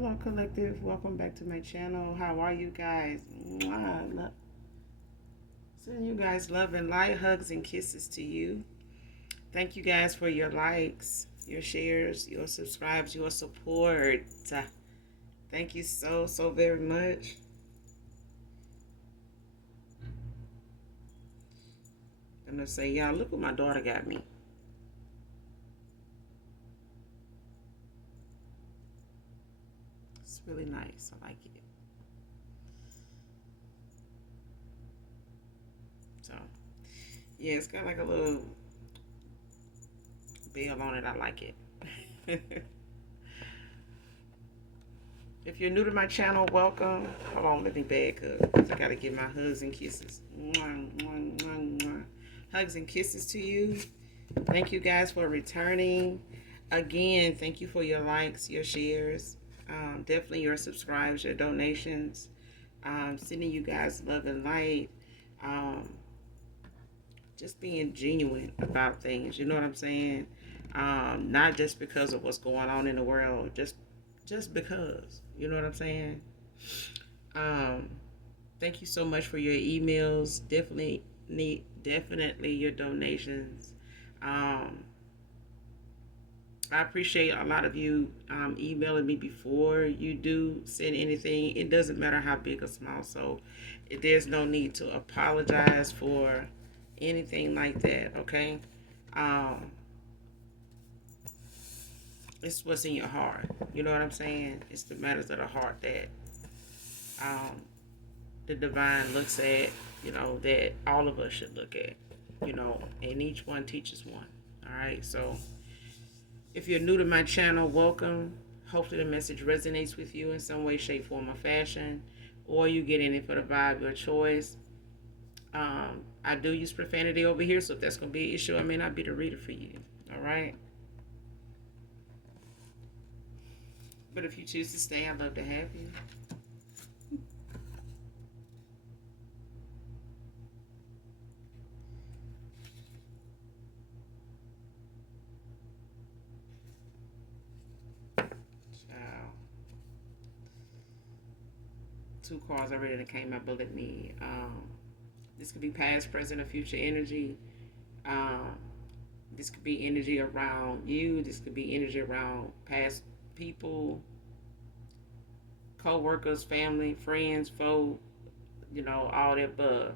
Hello, collective. Welcome back to my channel. How are you guys? Mwah. Sending you guys love and light hugs and kisses to you. Thank you guys for your likes, your shares, your subscribes, your support. Thank you so very much. I'm gonna say, y'all, look what my daughter got me. It's really nice. I like it. So, yeah, it's got like a little bell on it. I like it. If you're new to my channel, welcome. Hold on, let me back up because I gotta give my hugs and kisses. Mwah, mwah, mwah, mwah. Hugs and kisses to you. Thank you guys for returning. Again, thank you for your likes, your shares, definitely your subscribes, your donations. Sending you guys love and light. Um, just being genuine about things. You know what I'm saying? Not just because of what's going on in the world, just because. You know what I'm saying? Um, Thank you so much for your emails. Definitely your donations. Um, I appreciate a lot of you emailing me before you do send anything. It doesn't matter how big or small. So there's no need to apologize for anything like that. Okay. Um, it's what's in your heart. You know what I'm saying? It's the matters of the heart that um, the divine looks at, that all of us should look at, and each one teaches one. All right. So if you're new to my channel, welcome. Hopefully the message resonates with you in some way, shape, form, or fashion, or you get in it for the vibe, your choice. I do use profanity over here, so if that's going to be an issue, I may not be the reader for you. All right. But if you choose to stay, I'd love to have you. Ciao. Two cards already that came out, but let me. This could be past, present, or future energy. Um, this could be energy around you. This could be energy around past people, co-workers, family, friends, foe, all that above.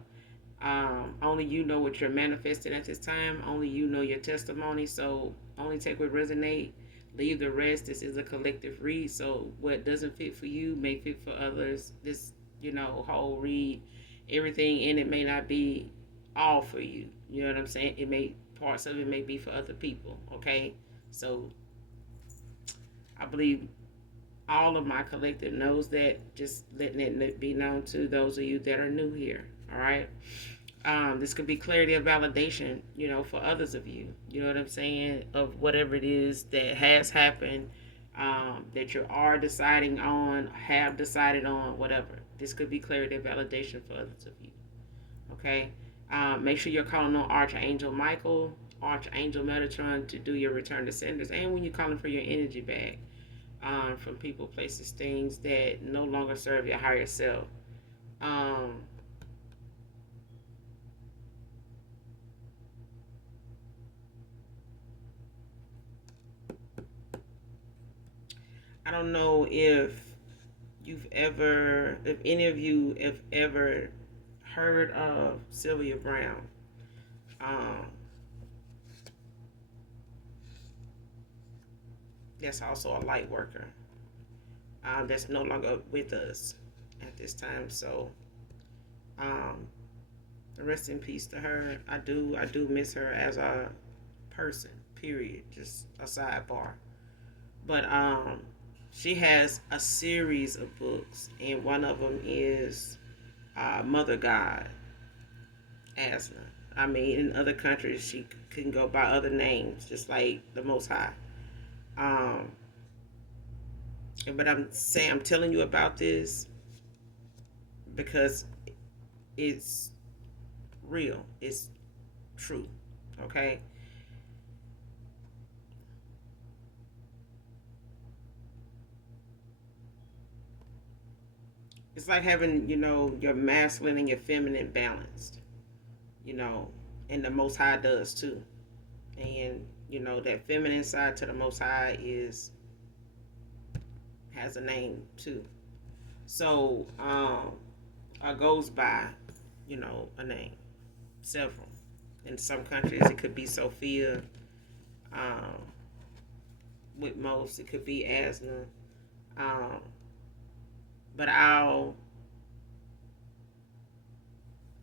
Only you know what you're manifesting at this time. Only you know your testimony. So only take what resonate. Leave the rest. This is a collective read. So what doesn't fit for you may fit for others. This, whole read, everything in it may not be all for you. You know what I'm saying? Parts of it may be for other people. Okay. So I believe all of my collective knows that. Just letting it be known to those of you that are new here. All right. This could be clarity of validation, for others of you. You know what I'm saying? Of whatever it is that has happened, that you are deciding on, have decided on, whatever. This could be clarity of validation for others of you. Okay? Make sure you're calling on Archangel Michael, Archangel Metatron to do your return to senders, and when you're calling for your energy back from people, places, things that no longer serve your higher self. Um, I don't know if any of you have ever heard of Sylvia Brown. Um, that's also a light worker. That's no longer with us at this time. So, um, rest in peace to her. I do miss her as a person. Period. Just a sidebar. But she has a series of books, and one of them is Mother God, Asna. I mean, in other countries, she can go by other names, just like the Most High. Um, but I'm telling you about this because it's real. It's true. Okay. It's like having, your masculine and your feminine balanced, you know, and the Most High does too. And, that feminine side to the Most High has a name too. So, goes by, a name, several. In some countries, it could be Sophia. Um, with most, it could be Asna. Um, but I'll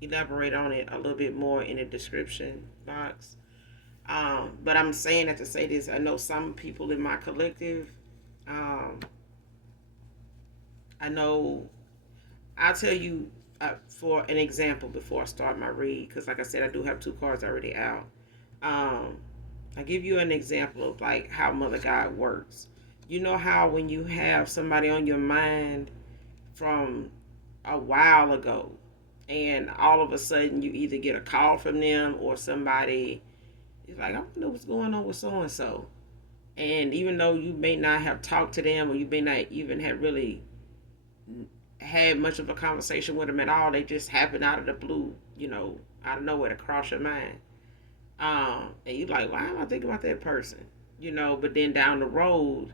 elaborate on it a little bit more in the description box. But I'm saying that to say this. I know some people in my collective. Um, I know. I'll tell you for an example before I start my read, because like I said, I do have two cards already out. Um, I give you an example of like how Mother God works. You know how when you have somebody on your mind from a while ago, and all of a sudden you either get a call from them or somebody is like, I wonder what's going on with so and so. And even though you may not have talked to them or you may not even have really had much of a conversation with them at all, they just happen out of the blue, out of nowhere to cross your mind. And you're like, why am I thinking about that person? But then down the road,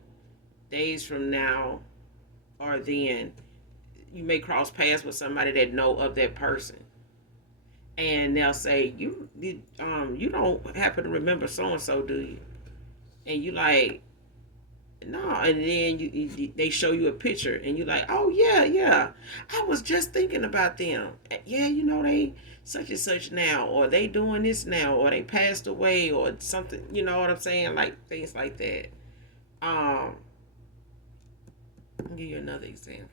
days from now or then, you may cross paths with somebody that know of that person, and they'll say, you don't happen to remember so and so, do you? And you like, no. And then they show you a picture, and you're like, oh yeah, yeah, I was just thinking about them. Yeah, they such and such now, or they doing this now, or they passed away, or something. You know what I'm saying? Like things like that. Um, I'll give you another example.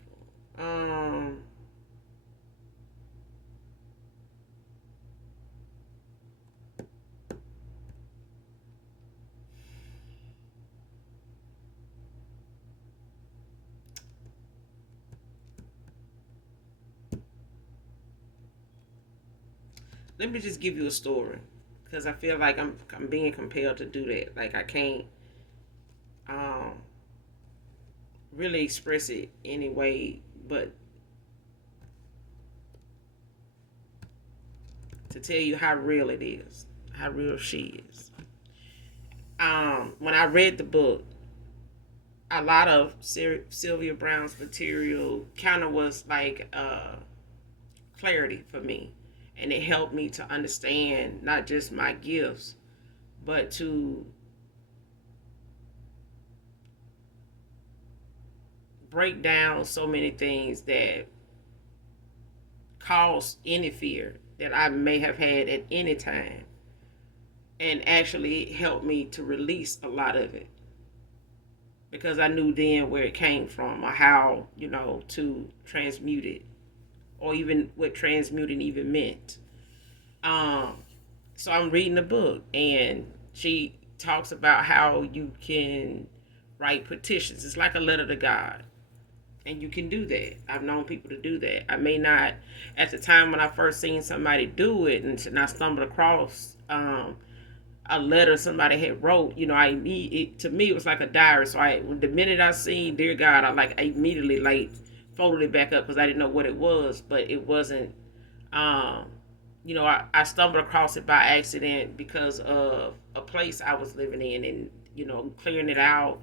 Um, Let me just give you a story, because I feel like I'm being compelled to do that. Like I can't um really express it anyway, but to tell you how real it is, how real she is. When I read the book, a lot of Sylvia Brown's material kind of was like clarity for me, and it helped me to understand not just my gifts, but to break down so many things that cause any fear that I may have had at any time, and actually helped me to release a lot of it, because I knew then where it came from, or how, to transmute it, or even what transmuting even meant. Um, so I'm reading the book, and she talks about how you can write petitions. It's like a letter to God. And you can do that. I've known people to do that. I may not, at the time when I first seen somebody do it, and I stumbled across a letter somebody had wrote. To me it was like a diary. So the minute I seen "Dear God," I immediately like folded it back up because I didn't know what it was, but it wasn't. Um, I stumbled across it by accident because of a place I was living in, and clearing it out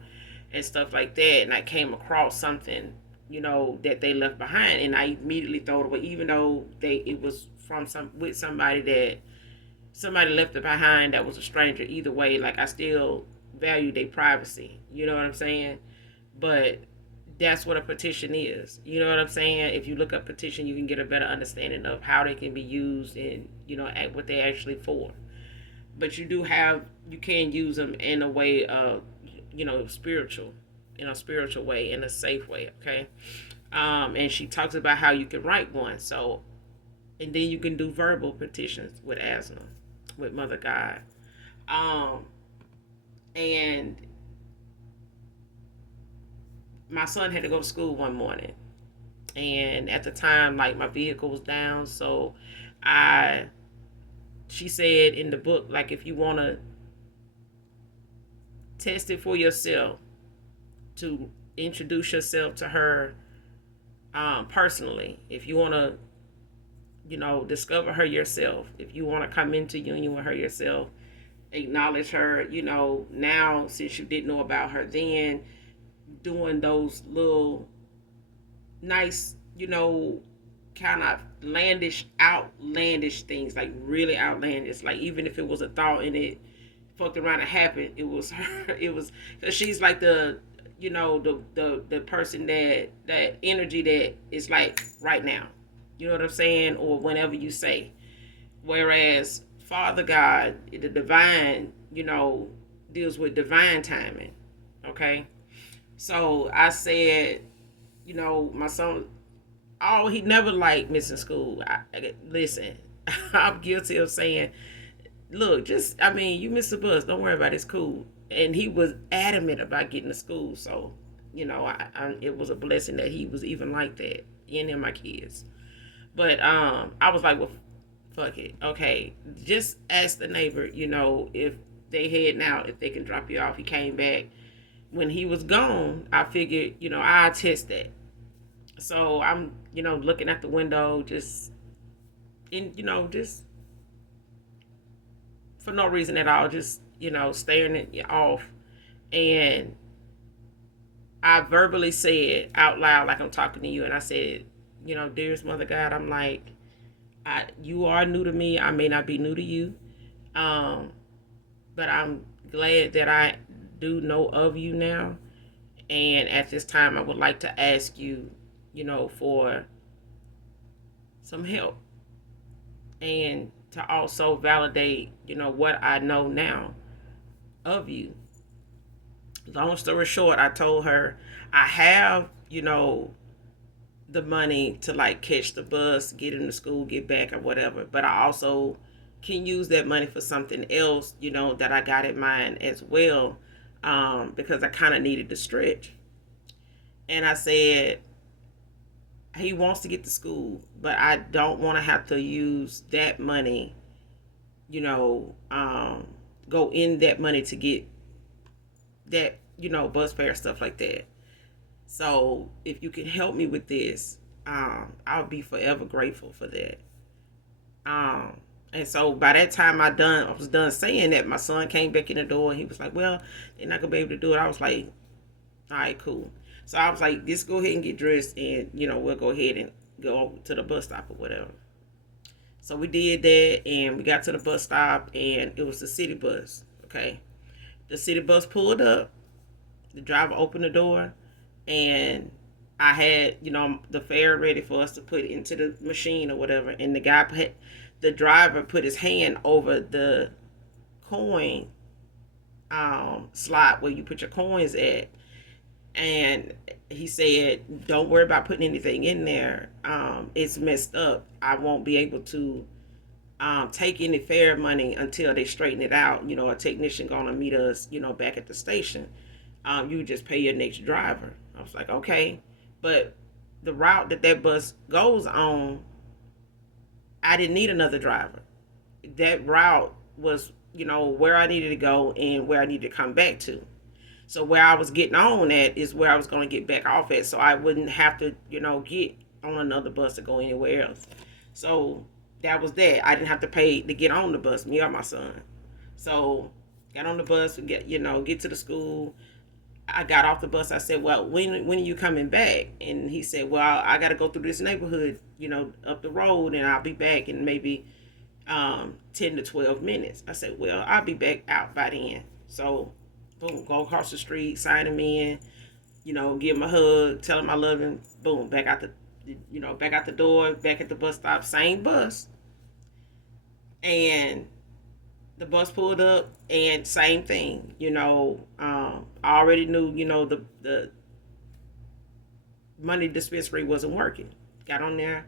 and stuff like that, and I came across something, that they left behind, and I immediately throw it away, even though it was from somebody that somebody left it behind that was a stranger. Either way, like I still value their privacy. You know what I'm saying? But that's what a petition is. You know what I'm saying? If you look up petition, you can get a better understanding of how they can be used and what they're actually for. But you can use them in a way of spiritual, in a spiritual way, in a safe way. Okay. And she talks about how you can write one. So, and then you can do verbal petitions with asthma, with Mother God. Um, and my son had to go to school one morning, and at the time, like my vehicle was down, so I, she said in the book, like if you want to test it for yourself, to introduce yourself to her personally. If you want to, discover her yourself, if you want to come into union with her yourself, acknowledge her, now since you didn't know about her then, doing those little nice, kind of outlandish things, like really outlandish. Like even if it was a thought and it fucked around and happened, it was her. It was because she's like the person that energy that is like right now. You know what I'm saying? Or whenever you say. Whereas Father God, the divine, deals with divine timing. Okay. So I said, my son, oh, he never liked missing school. Listen, I'm guilty of saying, look, I mean, you missed the bus. Don't worry about it. It's cool. And he was adamant about getting to school. So, it was a blessing that he was even like that. He and my kids. But I was like, well, fuck it. Okay, just ask the neighbor, if they heading out, if they can drop you off. He came back. When he was gone, I figured, I'd test that. So I'm, looking at the window, just for no reason at all, just, staring it off. And I verbally said out loud, like I'm talking to you, and I said, dearest Mother God, I'm like, you are new to me. I may not be new to you. Um, but I'm glad that I do know of you now. And at this time, I would like to ask you, for some help and to also validate, what I know now of you. Long story short, I told her I have, the money to like catch the bus, get into school, get back or whatever. But I also can use that money for something else, that I got in mind as well, because I kind of needed to stretch. And I said, he wants to get to school, but I don't want to have to use that money, you know, um, go in that money to get that, bus fare, stuff like that. So if you can help me with this, I'll be forever grateful for that. Um, and so by that time I was done saying that. My son came back in the door and he was like, "Well, they're not gonna be able to do it." I was like, "All right, cool." So I was like, "Just go ahead and get dressed, and we'll go ahead and go to the bus stop or whatever." So we did that, and we got to the bus stop, and it was the city bus. Okay, the city bus pulled up. The driver opened the door, and I had, the fare ready for us to put into the machine or whatever. And the driver put his hand over the coin slot where you put your coins at, and he said, "Don't worry about putting anything in there. It's messed up. I won't be able to take any fare money until they straighten it out. A technician gonna meet us, back at the station. You just pay your next driver." I was like, okay, but the route that bus goes on, I didn't need another driver. That route was, where I needed to go and where I needed to come back to. So where I was getting on at is where I was going to get back off at, so I wouldn't have to, get on another bus to go anywhere else. So that was that. I didn't have to pay to get on the bus, me or my son. So got on the bus and get to the school. I got off the bus. I said, "Well, when are you coming back?" And he said, "Well, I got to go through this neighborhood, up the road, and I'll be back in maybe 10 to 12 minutes." I said, "Well, I'll be back out by then." So, boom, go across the street, sign him in, give him a hug, tell him I love him. Boom, back out the door, back at the bus stop, same bus, and the bus pulled up, and same thing. I already knew, the money dispensary wasn't working. Got on there,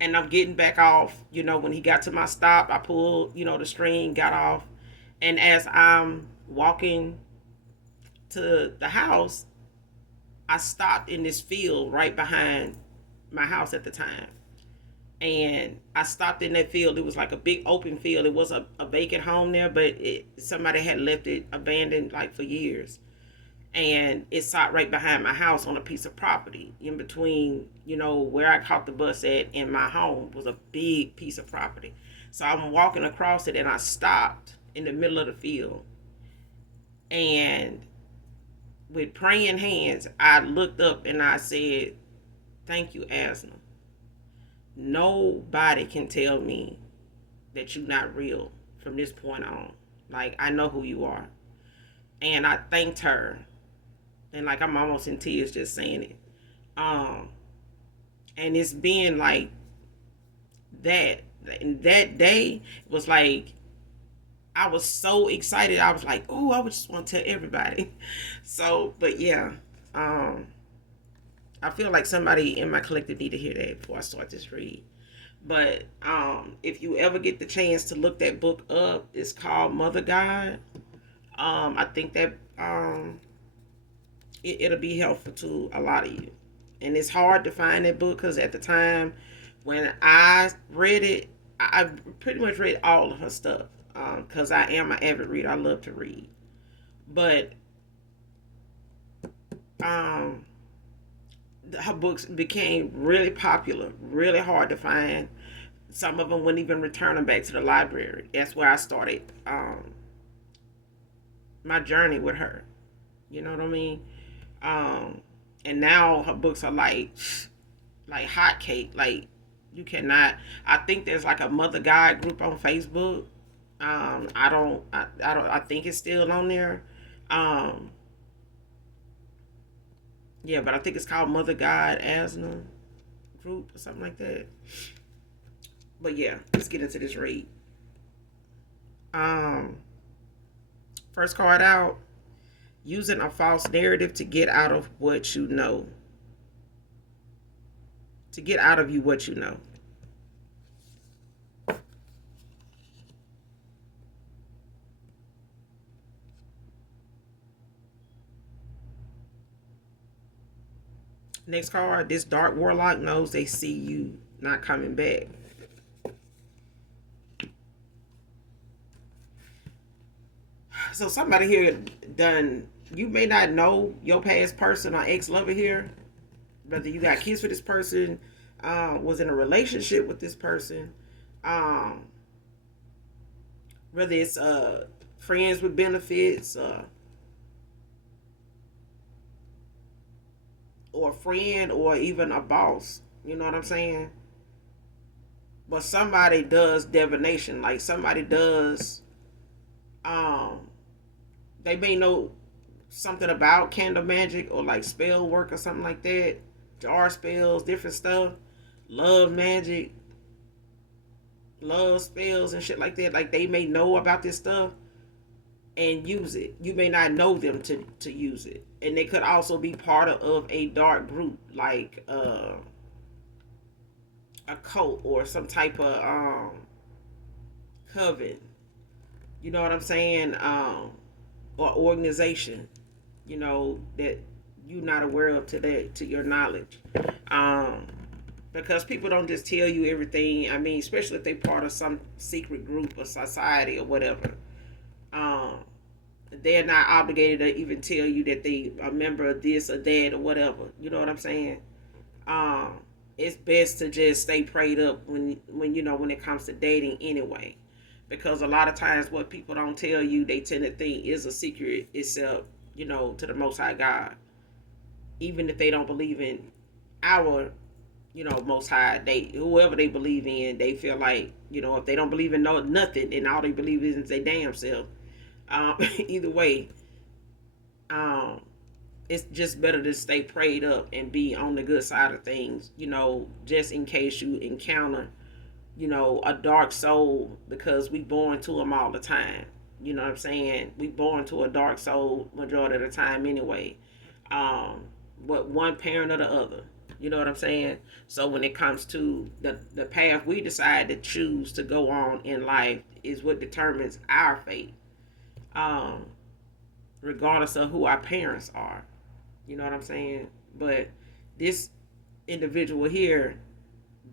and I'm getting back off. When he got to my stop, I pulled, the string, got off, and as I'm walking to the house, I stopped in this field right behind my house at the time. And I stopped in that field. It was like a big open field. It was a vacant home there, but somebody had left it abandoned like for years. and it sat right behind my house on a piece of property in between, where I caught the bus at and my home was a big piece of property. So I'm walking across it and I stopped in the middle of the field, and with praying hands I looked up and I said, thank you, Asna. Nobody can tell me that you're not real from this point on. Like, I know who you are. And I thanked her. And like, I'm almost in tears just saying it. Um, and it's been like that. And that day was like, I was so excited. I was like, oh, I would just want to tell everybody. So, but yeah, um, I feel like somebody in my collective need to hear that before I start this read. But if you ever get the chance to look that book up, it's called Mother God. I think that it'll be helpful to a lot of you. And it's hard to find that book because at the time when I read it, I pretty much read all of her stuff because I am an avid reader. I love to read. But um, her books became really popular, really hard to find. Some of them wouldn't even return them back to the library. That's where I started my journey with her. You know what I mean? Um, and now her books are like hot cake. Like, you cannot. I think there's like a Mother Guide group on Facebook. I don't. I think it's still on there. Um, yeah, but I think it's called Mother Guide Asna group or something like that. But yeah, let's get into this read. Um, First card out: using a false narrative to get out of what you know. To get out of you what you know. Next card: this dark warlock knows they see you not coming back. So somebody here done. You may not know your past person or ex lover here, whether you got kids with this person, was in a relationship with this person, um, whether it's friends with benefits, or a friend, or even a boss. You know what I'm saying? But somebody does divination. Like, somebody does. Um, they may know something about candle magic or like spell work or something like that. Jar spells, different stuff. Love magic, love spells and shit like that. Like, they may know about this stuff and use it. You may not know them to use it. And they could also be part of a dark group, like a cult or some type of coven. You know what I'm saying? Or organization. That you're not aware of to your knowledge. Um, because people don't just tell you everything. I mean, especially if they part of some secret group or society or whatever. Um, they're not obligated to even tell you that they a member of this or that or whatever. You know what I'm saying? Um, it's best to just stay prayed up when it comes to dating anyway, because a lot of times what people don't tell you, they tend to think is a secret itself. To the Most High God, even if they don't believe in our Most High, they whoever they believe in, they feel like if they don't believe in nothing, and all they believe in is their damn self. Either way, um, it's just better to stay prayed up and be on the good side of things, just in case you encounter, a dark soul, because we born to them all the time. You know what I'm saying? We born to a dark soul majority of the time anyway. Um, what one parent or the other. You know what I'm saying? So when it comes to the path we decide to choose to go on in life is what determines our fate. Um, Regardless of who our parents are. You know what I'm saying? But this individual here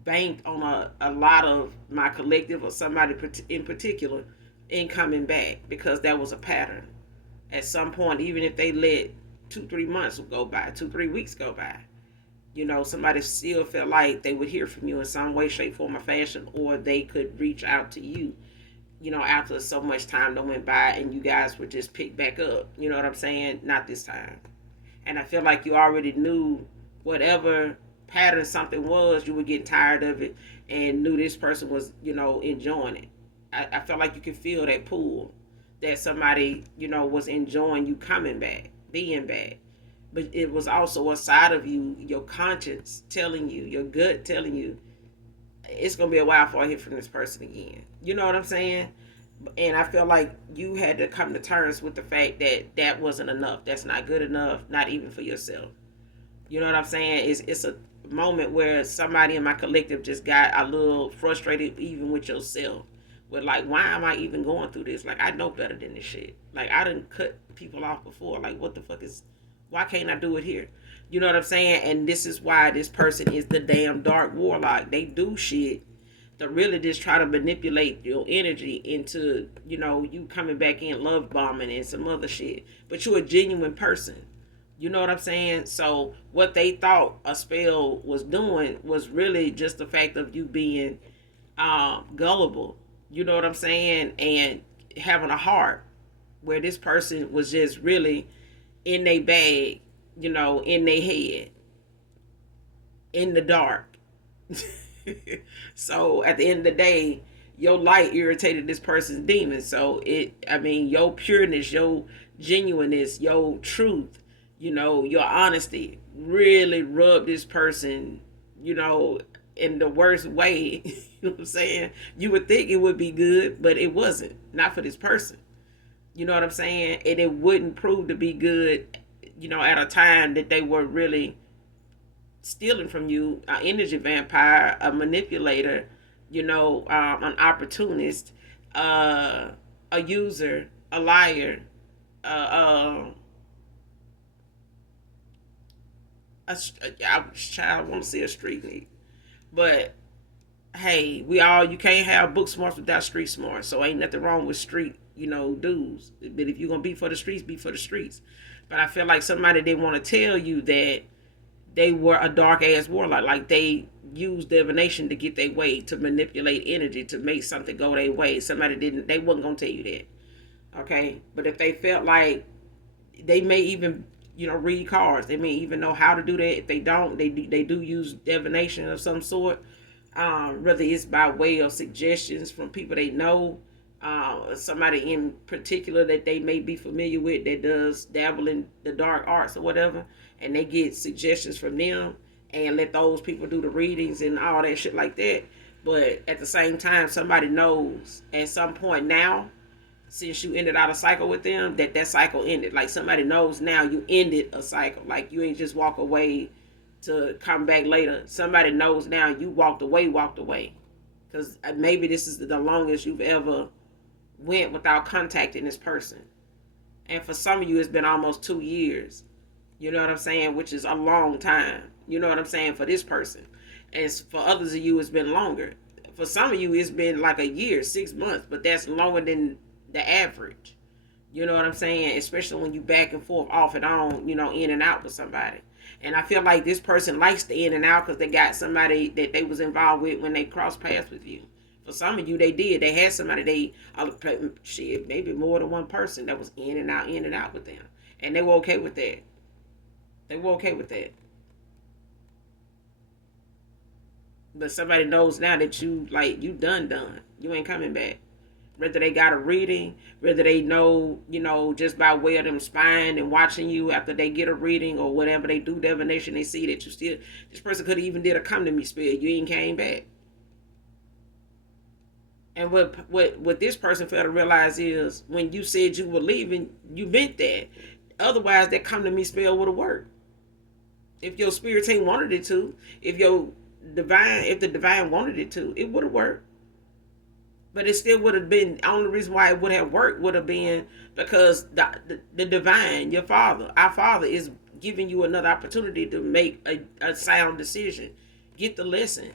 banked on a lot of my collective or somebody in particular in coming back, because that was a pattern. At some point, even if they let 2 3 months would go by, 2 3 weeks go by. Somebody still felt like they would hear from you in some way, shape, form, or fashion, or they could reach out to you. After so much time that went by, and you guys would just pick back up. You know what I'm saying? Not this time. And I feel like you already knew whatever pattern something was, you were getting tired of it, and knew this person was, enjoying it. I felt like you could feel that pull, that somebody, was enjoying you coming back, being back. But it was also a side of you, your conscience telling you, your gut telling you, it's gonna be a while before I hear from this person again. You know what I'm saying? And I feel like you had to come to terms with the fact that that wasn't enough. That's not good enough, not even for yourself. You know what I'm saying? It's a moment where somebody in my collective just got a little frustrated, even with yourself. With like, why am I even going through this? Like, I know better than this shit. Like, I didn't cut people off before. Like, what the fuck is? Why can't I do it here? You know what I'm saying? And this is why this person is the damn dark warlock. They do shit to really just try to manipulate your energy into, you coming back in love bombing and some other shit. But you're a genuine person. You know what I'm saying? So what they thought a spell was doing was really just the fact of you being gullible. You know what I'm saying? And having a heart, where this person was just really in their bag, in their head, in the dark. So at the end of the day, your light irritated this person's demon. So your pureness, your genuineness, your truth, your honesty really rubbed this person, in the worst way. You know what I'm saying? You would think it would be good, but it wasn't. Not for this person. You know what I'm saying? And it wouldn't prove to be good, at a time that they were really stealing from you, an energy vampire, a manipulator, an opportunist, a user, a liar, I want to see a street need. But hey, you can't have book smarts without street smarts. So ain't nothing wrong with street, dudes. But if you're gonna be for the streets, be for the streets. But I feel like somebody didn't want to tell you that they were a dark ass warlock. Like they used divination to get their way, to manipulate energy, to make something go their way. They wasn't gonna tell you that. Okay? But if they felt like they may even, read cards, they may even know how to do that. If they don't, they do use divination of some sort. Whether it's by way of suggestions from people they know, somebody in particular that they may be familiar with that does dabble in the dark arts or whatever, and they get suggestions from them and let those people do the readings and all that shit like that. But at the same time, somebody knows at some point now, since you ended out a cycle with them, that cycle ended. Like somebody knows now you ended a cycle. Like you ain't just walk away to come back later. Somebody knows now you walked away. Because maybe this is the longest you've ever went without contacting this person. And for some of you, it's been almost 2 years. You know what I'm saying? Which is a long time. You know what I'm saying? For this person. And for others of you, it's been longer. For some of you, it's been like a year, 6 months. But that's longer than the average. You know what I'm saying? Especially when you back and forth, off and on, in and out with somebody. And I feel like this person likes the in and out because they got somebody that they was involved with when they crossed paths with you. For some of you, they did. They had somebody maybe more than one person that was in and out with them. And they were okay with that. But somebody knows now that you done. You ain't coming back. Whether they got a reading, whether they know, just by way of them spying and watching you after they get a reading or whatever they do divination, they see that you still, this person could have even did a come to me spell. You ain't came back. And what this person failed to realize is when you said you were leaving, you meant that. Otherwise, that come to me spell would have worked. If your spirit team wanted it to, if the divine wanted it to, it would have worked. But it still would have been, the only reason why it would have worked would have been because the divine, your father, our father, is giving you another opportunity to make a sound decision. Get the lesson.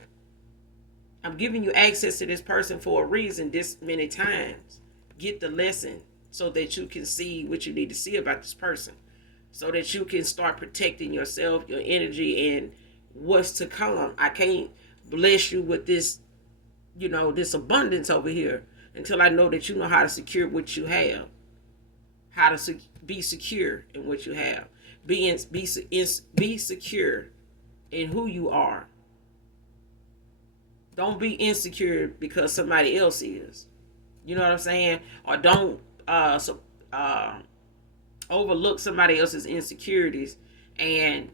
I'm giving you access to this person for a reason this many times. Get the lesson so that you can see what you need to see about this person. so that you can start protecting yourself, your energy, and what's to come. I can't bless you with this, this abundance over here until I know that you know how to secure what you have, how to be secure in what you have, be secure in who you are. Don't be insecure because somebody else is. You know what I'm saying? Or don't uh, overlook somebody else's insecurities and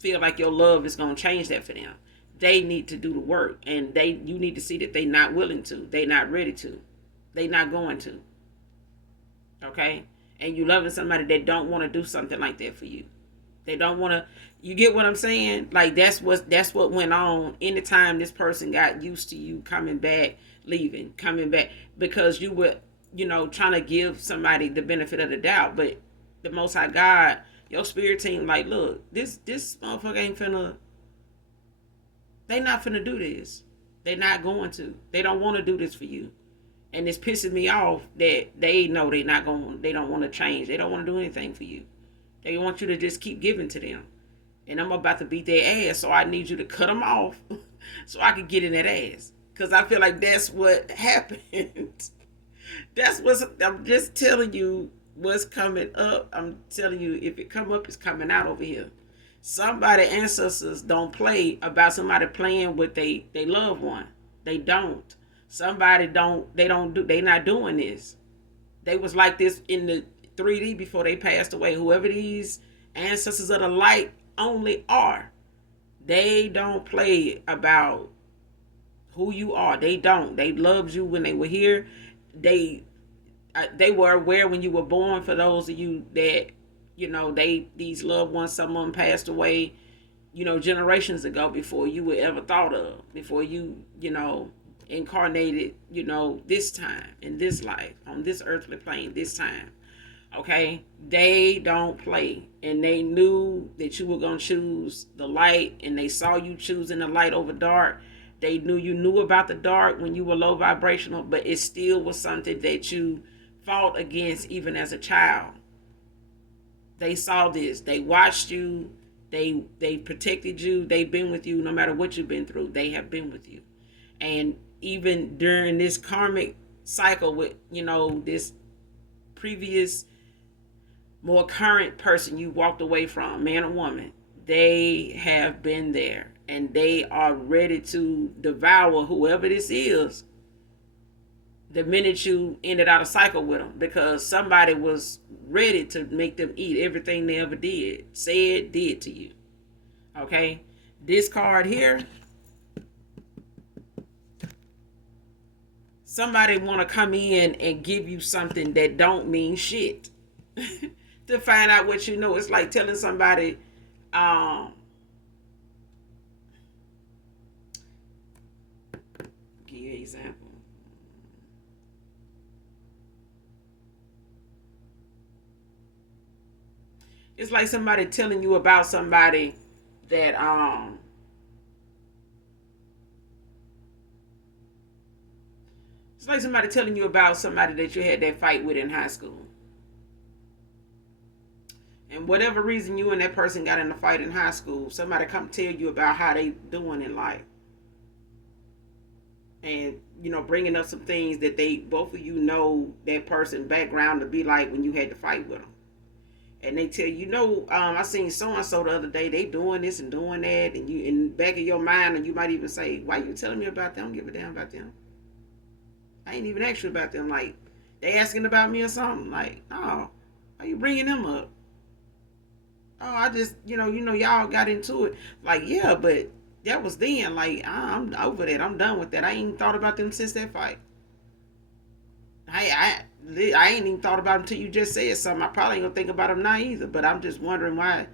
feel like your love is going to change that for them. They need to do the work, and you need to see that they're not willing to, they not ready to, they not going to. Okay? And you loving somebody that don't want to do something like that for you. They don't want to. You get what I'm saying? Like that's what went on. Anytime this person got used to you coming back, leaving, coming back, because you were, trying to give somebody the benefit of the doubt. But the Most High God, your spirit team, like, look, this motherfucker ain't finna. They not finna do this. They not going to. They don't want to do this for you. And it's pissing me off that they know they not going. They don't want to change. They don't want to do anything for you. They want you to just keep giving to them. And I'm about to beat their ass, so I need you to cut them off so I can get in that ass. Because I feel like that's what happened. I'm just telling you what's coming up. I'm telling you, if it come up, it's coming out over here. Somebody ancestors don't play about somebody playing with they loved one. They don't. They not doing this. They was like this in the 3D before they passed away. Whoever these ancestors of the light only are, they don't play about who you are. They don't. They loved you when they were here. They were aware when you were born. For those of you that these loved ones, someone passed away, generations ago before you were ever thought of, before you incarnated, this time in this life on this earthly plane this time. Okay, they don't play, and they knew that you were gonna choose the light, and they saw you choosing the light over dark. They knew you knew about the dark when you were low vibrational, but it still was something that you fought against even as a child. They saw this. They watched you. They protected you. They've been with you no matter what you've been through. They have been with you, and even during this karmic cycle with this previous more current person you walked away from, man or woman, they have been there and they are ready to devour whoever this is the minute you ended out a cycle with them, because somebody was ready to make them eat everything they ever did, said, did to you. Okay? This card here, somebody want to come in and give you something that don't mean shit. To find out what you know. It's like telling somebody, give you an example. It's like somebody telling you about somebody that it's like somebody telling you about somebody that you had that fight with in high school. And whatever reason you and that person got in a fight in high school, somebody come tell you about how they doing in life. And, bringing up some things that they, both of you know that person background to be like when you had to fight with them. And they tell you, I seen so-and-so the other day, they doing this and doing that. And you, in the back of your mind, and you might even say, why you telling me about them? I don't give a damn about them. I ain't even asked you about them. Like, they asking about me or something. Like, oh, why you bringing them up? Oh, I just, y'all got into it. Like, yeah, but that was then. Like, I'm over that. I'm done with that. I ain't thought about them since that fight. I ain't even thought about them until you just said something. I probably ain't gonna think about them now either. But I'm just wondering why.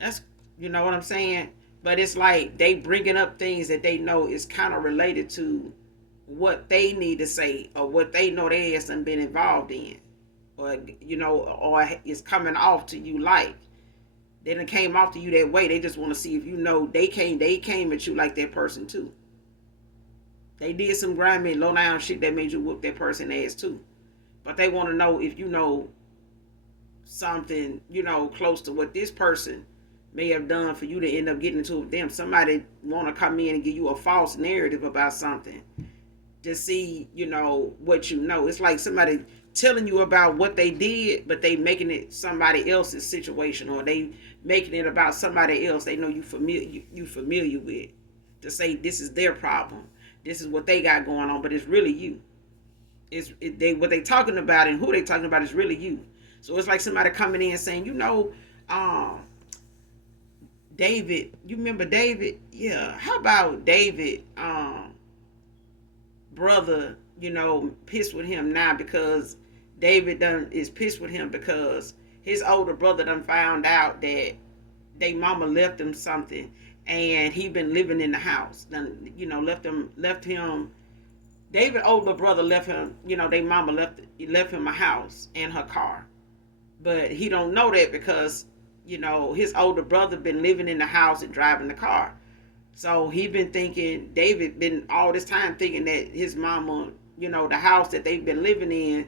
That's, you know what I'm saying? But it's like they bringing up things that they know is kind of related to what they need to say or what they know they hasn't been involved in, or or is coming off to you like. They done came off to you that way. They just want to see if they came at you like that person too. They did some grimy, low down shit that made you whoop that person ass too. But they want to know if something, close to what this person may have done for you to end up getting into it with them. Somebody want to come in and give you a false narrative about something to see, what you know. It's like somebody telling you about what they did, but they making it somebody else's situation, or they making it about somebody else they know you familiar with, to say this is their problem, this is what they got going on, but it's really you. They what they talking about and who they talking about is really you. So it's like somebody coming in saying, um, David, you remember David? Yeah. How about David, brother, pissed with him now because David done is pissed with him because his older brother done found out that they mama left him something, and he been living in the house. Done, left him. David older brother left him. They mama left him a house and her car, but he don't know that because his older brother been living in the house and driving the car. So he been thinking, David been all this time thinking that his mama, the house that they've been living in,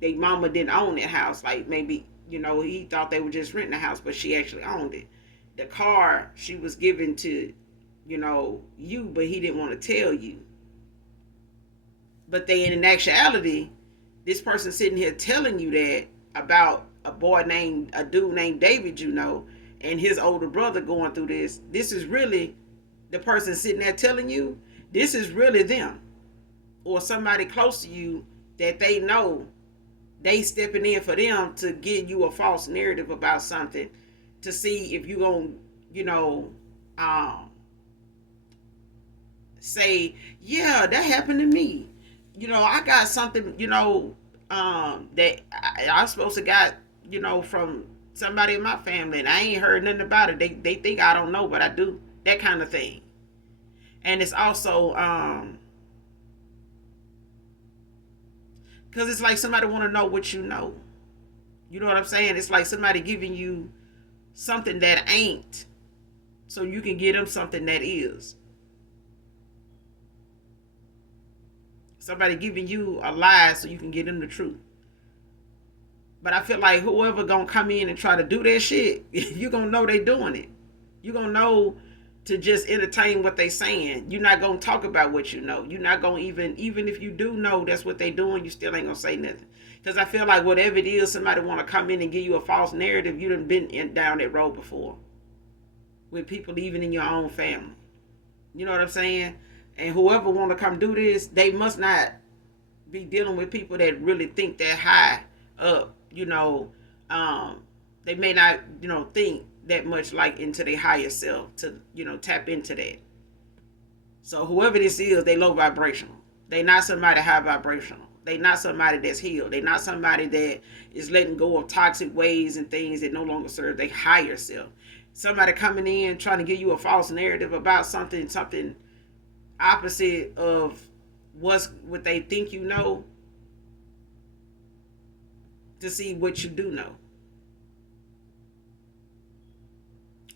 they mama didn't own that house. Like maybe, he thought they were just renting the house, but she actually owned it. The car she was given to, you, but he didn't want to tell you. But they, in actuality, this person sitting here telling you that about a dude named David, and his older brother going through this. This is really the person sitting there telling you. This is really them, or somebody close to you that they know they stepping in for them to give you a false narrative about something to see if you gonna, say, yeah, that happened to me. I got something, that I supposed to got, from somebody in my family, and I ain't heard nothing about it. They think I don't know, but I do. That kind of thing. And it's also, because it's like somebody want to know what you know. You know what I'm saying? It's like somebody giving you something that ain't, so you can give them something that is. Somebody giving you a lie so you can get them the truth. But I feel like whoever gonna come in and try to do that shit, you gonna know they doing it. You gonna know to just entertain what they saying. You're not gonna talk about what you know. You're not gonna even if you do know that's what they doing, you still ain't gonna say nothing. Because I feel like whatever it is, somebody want to come in and give you a false narrative. You done been down that road before with people even in your own family. You know what I'm saying? And whoever want to come do this, they must not be dealing with people that really think they're high up. They may not, think that much like into their higher self to, tap into that. So whoever this is, they low vibrational. They not somebody high vibrational. They not somebody that's healed. They not somebody that is letting go of toxic ways and things that no longer serve their higher self. Somebody coming in trying to give you a false narrative about something opposite of what they think you know, to see what you do know.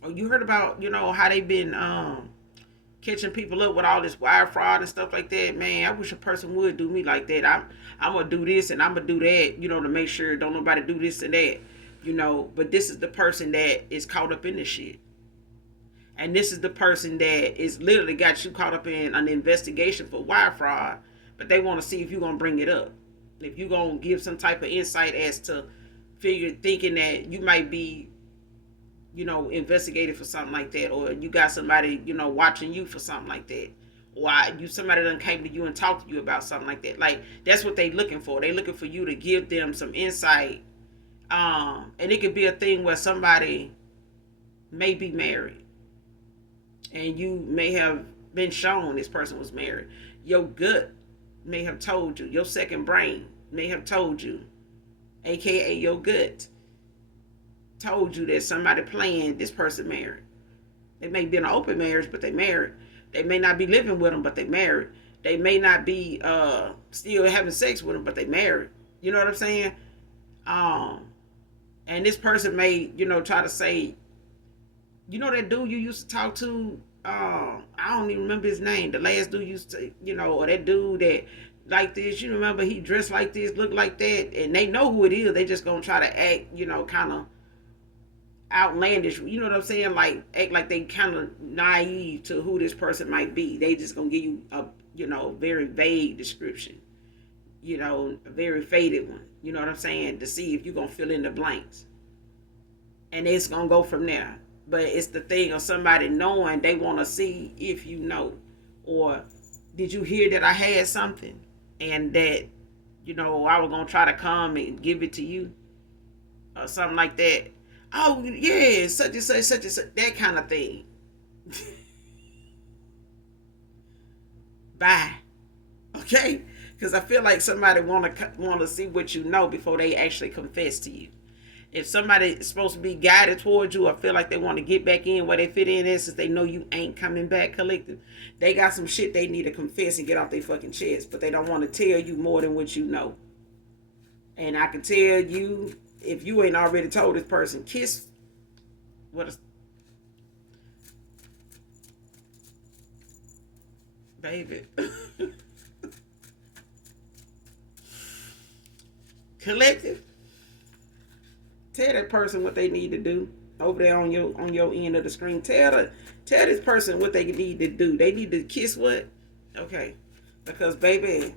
Oh, you heard about, how they been catching people up with all this wire fraud and stuff like that. Man, I wish a person would do me like that. I'm gonna do this and I'm gonna do that, to make sure don't nobody do this and that, but this is the person that is caught up in this shit. And this is the person that is literally got you caught up in an investigation for wire fraud, but they want to see if you're going to bring it up. If you're going to give some type of insight as to thinking that you might be, investigated for something like that, or you got somebody, watching you for something like that. Or somebody done came to you and talked to you about something like that. Like, that's what they looking for. They looking for you to give them some insight. And it could be a thing where somebody may be married, and you may have been shown this person was married. Your gut may have told you. Your second brain may have told you, aka your gut told you that somebody playing this person married. They may be in an open marriage, but they married. They may not be living with them, but they married. They may not be still having sex with them, but they married. You know what I'm saying? And this person may, try to say, that dude you used to talk to, I don't even remember his name. The last dude used to, or that dude that like this. You remember he dressed like this, looked like that, and they know who it is. They just gonna try to act, kind of outlandish. You know what I'm saying? Like act like they kind of naive to who this person might be. They just gonna give you a very vague description. A very faded one. You know what I'm saying? To see if you're gonna fill in the blanks, and it's gonna go from there. But it's the thing of somebody knowing they want to see if you know, or did you hear that I had something, and that I was gonna try to come and give it to you, or something like that. Oh yeah, such and such, that kind of thing. Bye. Okay, because I feel like somebody want to see what you know before they actually confess to you. If somebody is supposed to be guided towards you, or feel like they want to get back in where they fit in, since they know you ain't coming back collective, they got some shit they need to confess and get off their fucking chest, but they don't want to tell you more than what you know. And I can tell you, if you ain't already told this person, kiss what is, baby. Collective, tell that person what they need to do over there on your end of the screen. Tell this person what they need to do. They need to kiss what? Okay, because baby,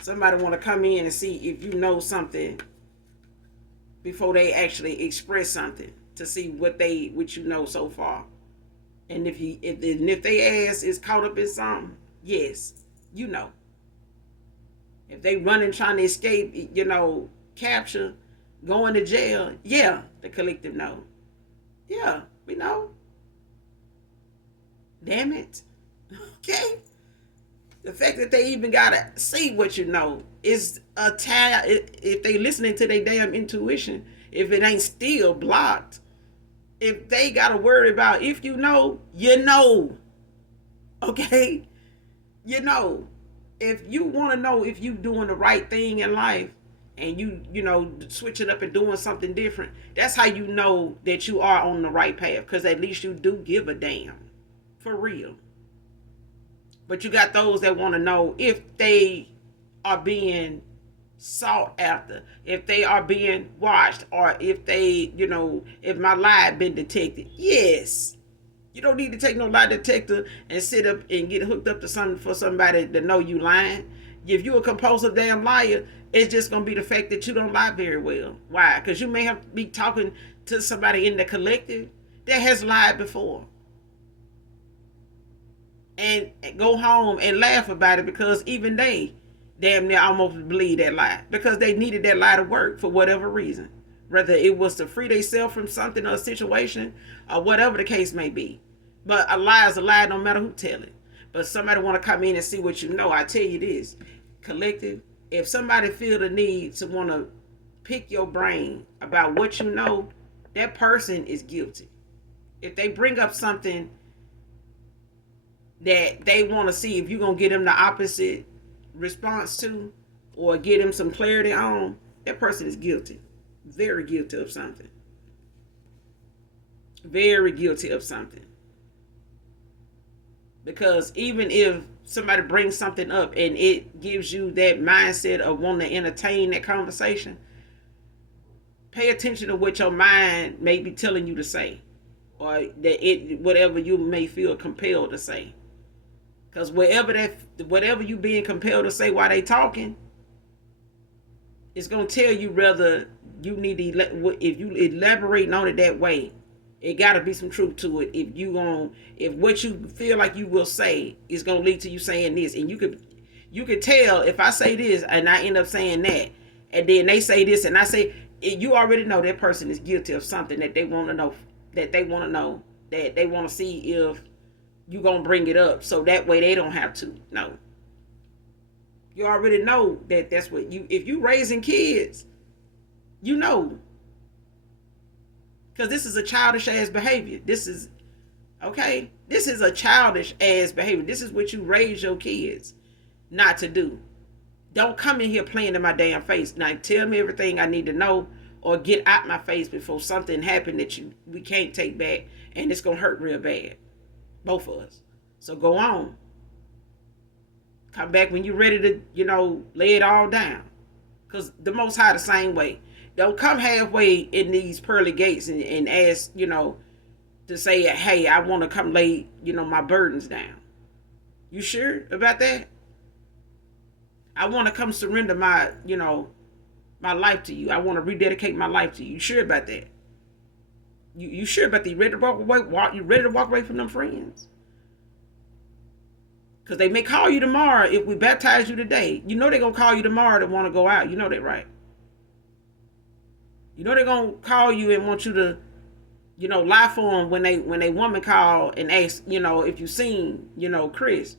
somebody want to come in and see if you know something before they actually express something, to see what you know so far. And if they ass is caught up in something, yes, you know. If they running trying to escape, capture, going to jail, yeah, the collective know. Yeah, we know. Damn it. Okay. The fact that they even gotta see what you know is a tad. If they listening to their damn intuition, if it ain't still blocked, if they gotta worry about if you know, you know. Okay, you know. If you want to know if you doing the right thing in life, and you switching up and doing something different, that's how you know that you are on the right path, because at least you do give a damn, for real. But you got those that want to know if they are being sought after, if they are being watched, or if if my lie been detected. Yes, you don't need to take no lie detector and sit up and get hooked up to something for somebody to know you lying. If you a compulsive damn liar, it's just gonna be the fact that you don't lie very well. Why? Because you may have to be talking to somebody in the collective that has lied before, and go home and laugh about it, because even they damn near almost believe that lie, because they needed that lie to work for whatever reason, whether it was to free themselves from something or a situation, or whatever the case may be. But a lie is a lie, no matter who tell it. But somebody want to come in and see what you know. I tell you this, collective, if somebody feel the need to want to pick your brain about what you know, that person is guilty. If they bring up something that they want to see if you're going to get them the opposite response to, or get them some clarity on, that person is guilty. Very guilty of something. Very guilty of something. Because even if somebody brings something up and it gives you that mindset of wanting to entertain that conversation, pay attention to what your mind may be telling you to say, or whatever you may feel compelled to say. Because whatever you being compelled to say while they talking, it's gonna tell you whether you need to, if you elaborating on it that way, it got to be some truth to it. If what you feel like you will say is gonna lead to you saying this, and you could tell if I say this and I end up saying that, and then they say this and I say, you already know that person is guilty of something that they want to know, that they want to see if you gonna bring it up, so that way they don't have to know. You already know that that's what if you raising kids, you know. Because this is a childish ass behavior. This is a childish ass behavior. This is what you raise your kids not to do. Don't come in here playing in my damn face. Now tell me everything I need to know, or get out my face before something happened that we can't take back, and it's gonna hurt real bad. Both of us. So go on. Come back when you're ready to, lay it all down. Because the Most High the same way. Don't come halfway in these pearly gates and ask, to say, hey, I want to come lay, my burdens down. You sure about that? I want to come surrender my life to you. I want to rededicate my life to you. You sure about that? You sure about that? You ready to walk away? You ready to walk away from them friends? Because they may call you tomorrow if we baptize you today. You know they're going to call you tomorrow to want to go out. You know that, right? You know they're going to call you and want you to, lie for them when they woman call and ask, if you seen, Chris.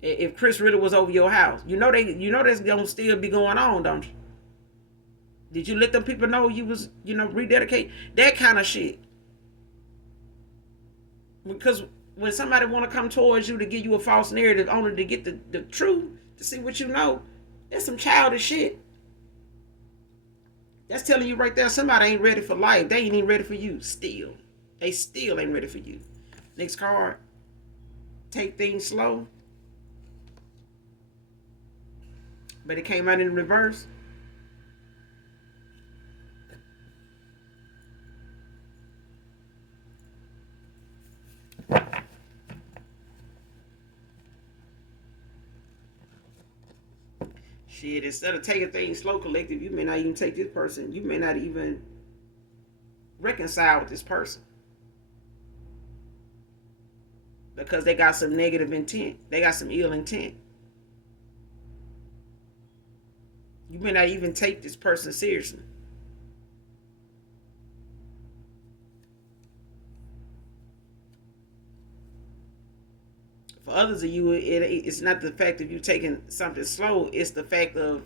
If Chris really was over your house. That's going to still be going on, don't you? Did you let them people know you was, rededicate? That kind of shit. Because when somebody want to come towards you to give you a false narrative only to get the truth, to see what you know, that's some childish shit. That's telling you right there, somebody ain't ready for life. They ain't even ready for you still. They still ain't ready for you. Next card. Take things slow. But it came out in reverse. Shit, instead of taking things slow, collective, you may not even take this person. You may not even reconcile with this person. Because they got some negative intent. They got some ill intent. You may not even take this person seriously. For others of you, it's not the fact of you taking something slow. It's the fact of,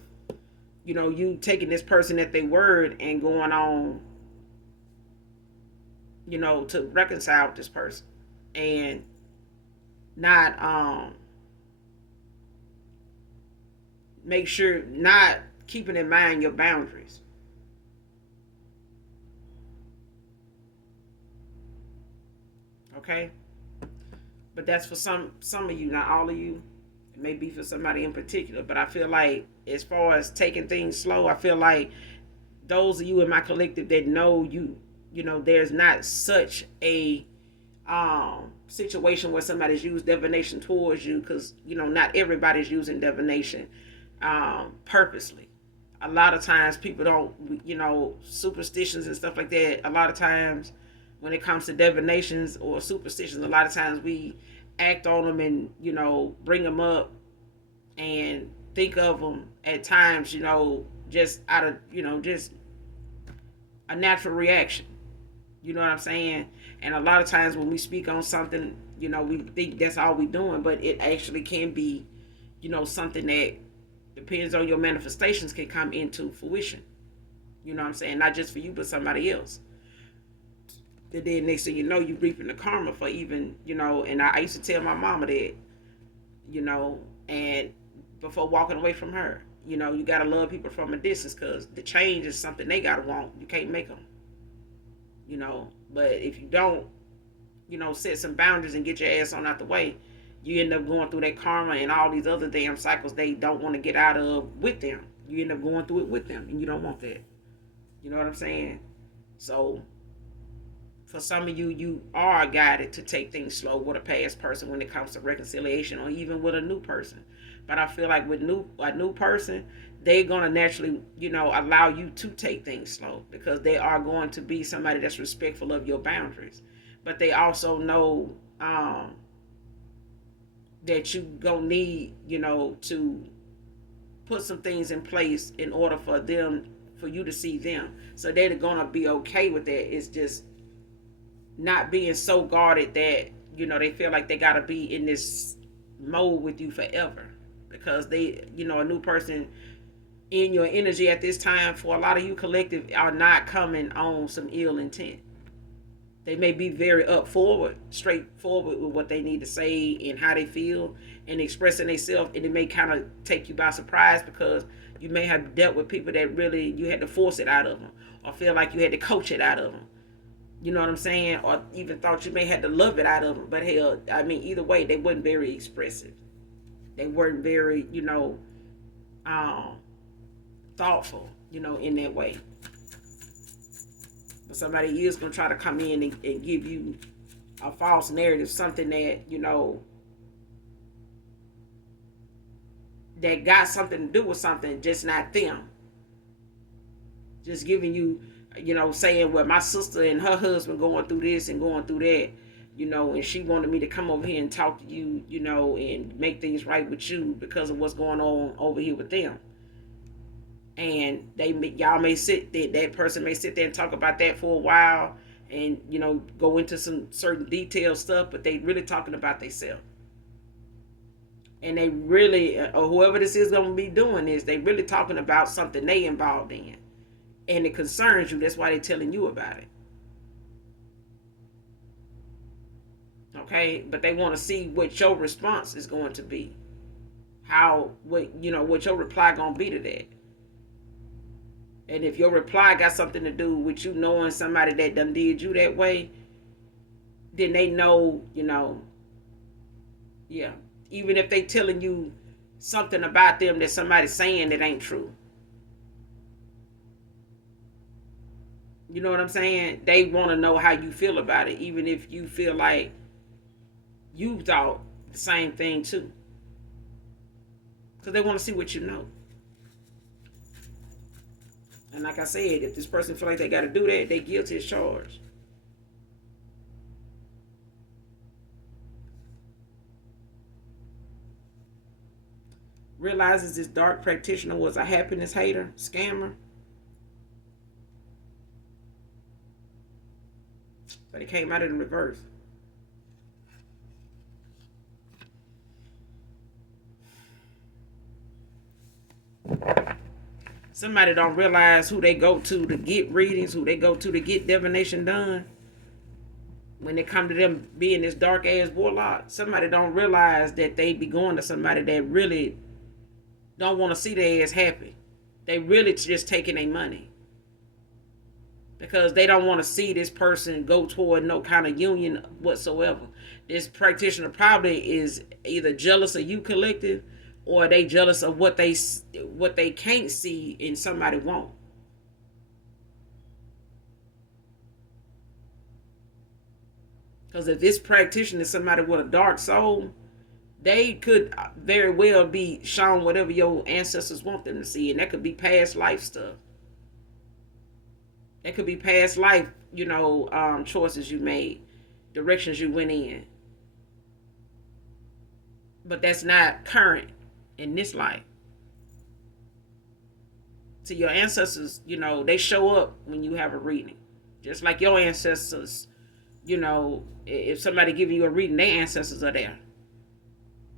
you taking this person at their word and going on, to reconcile with this person. And not make sure, not keeping in mind your boundaries. Okay? But that's for some of you, not all of you. It may be for somebody in particular. But I feel like as far as taking things slow, I feel like those of you in my collective that know you, there's not such a situation where somebody's used divination towards you, because not everybody's using divination purposely. A lot of times people don't, superstitions and stuff like that. A lot of times when it comes to divinations or superstitions, a lot of times we act on them and bring them up and think of them at times, just out of just a natural reaction. You know what I'm saying? And a lot of times when we speak on something, we think that's all we're doing, but it actually can be, something that depends on your manifestations can come into fruition. You know what I'm saying? Not just for you, but somebody else. And then next thing you know, you reaping the karma for even, and I used to tell my mama that, and before walking away from her, you got to love people from a distance, because the change is something they got to want. You can't make them, but if you don't, set some boundaries and get your ass on out the way, you end up going through that karma and all these other damn cycles they don't want to get out of with them. You end up going through it with them, and you don't want that. You know what I'm saying? So for some of you, you are guided to take things slow with a past person when it comes to reconciliation, or even with a new person. But I feel like with a new person, they're gonna naturally, allow you to take things slow, because they are going to be somebody that's respectful of your boundaries. But they also know that you gonna need, to put some things in place in order for you to see them. So they're gonna be okay with that. It's just not being so guarded that they feel like they gotta be in this mode with you forever, because they, a new person in your energy at this time, for a lot of you collective, are not coming on some ill intent. They may be very straightforward with what they need to say and how they feel and expressing themselves, and it may kind of take you by surprise, because you may have dealt with people that really you had to force it out of them, or feel like you had to coach it out of them. You know what I'm saying? Or even thought you may have to love it out of them. But hell, I mean, either way, they wasn't very expressive. They weren't very, um, thoughtful, in that way. But somebody is gonna try to come in and give you a false narrative, something that that got something to do with something, just not them. Just giving you, saying, well, my sister and her husband going through this and going through that, and she wanted me to come over here and talk to you, and make things right with you because of what's going on over here with them. And y'all may that person may sit there and talk about that for a while, and go into some certain detailed stuff, but they really talking about themselves. And they really, or whoever this is going to be doing this, they really talking about something they involved in, and it concerns you. That's why they're telling you about it. Okay, but they want to see what your response is going to be. What your reply going to be to that. And if your reply got something to do with you knowing somebody that done did you that way, then they know, yeah. Even if they telling you something about them that somebody's saying that ain't true. You know what I'm saying? They want to know how you feel about it, even if you feel like you thought the same thing too. Because they want to see what you know. And like I said, if this person feel like they got to do that, they guilty as charged. Realizes this dark practitioner was a happiness hater, scammer. But it came out in reverse. Somebody don't realize who they go to get readings, who they go to get divination done. When they come to them being this dark ass warlock, somebody don't realize that they be going to somebody that really don't want to see their ass happy. They really just taking their money. Because they don't want to see this person go toward no kind of union whatsoever. This practitioner probably is either jealous of you collective, or they jealous of what they can't see and somebody won't. Because if this practitioner is somebody with a dark soul, they could very well be shown whatever your ancestors want them to see, and that could be past life stuff. That could be past life, choices you made, directions you went in. But that's not current in this life. So your ancestors, they show up when you have a reading. Just like your ancestors, if somebody giving you a reading, their ancestors are there.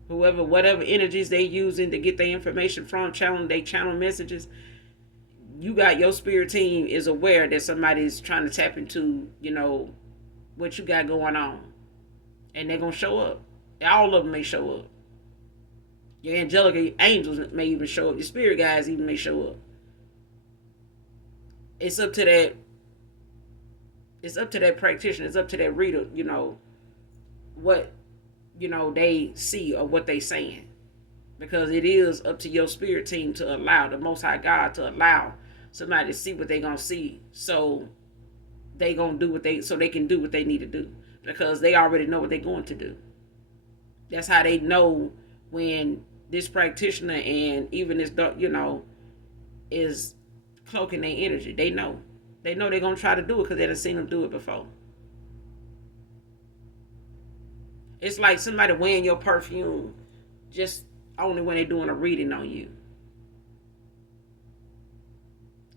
Whatever energies they using to get their information from, they channel messages. You got your spirit team is aware that somebody's trying to tap into, what you got going on. And they're going to show up. All of them may show up. Your angelic angels may even show up. Your spirit guides even may show up. It's up to that. It's up to that practitioner. It's up to that reader, what, they see or what they saying. Because it is up to your spirit team to allow, the Most High God to allow somebody to see what they going to see. So they going to do so they can do what they need to do. Because they already know what they're going to do. That's how they know when this practitioner and even this, is cloaking their energy. They know. They know they're going to try to do it because they done seen them do it before. It's like somebody wearing your perfume just only when they're doing a reading on you.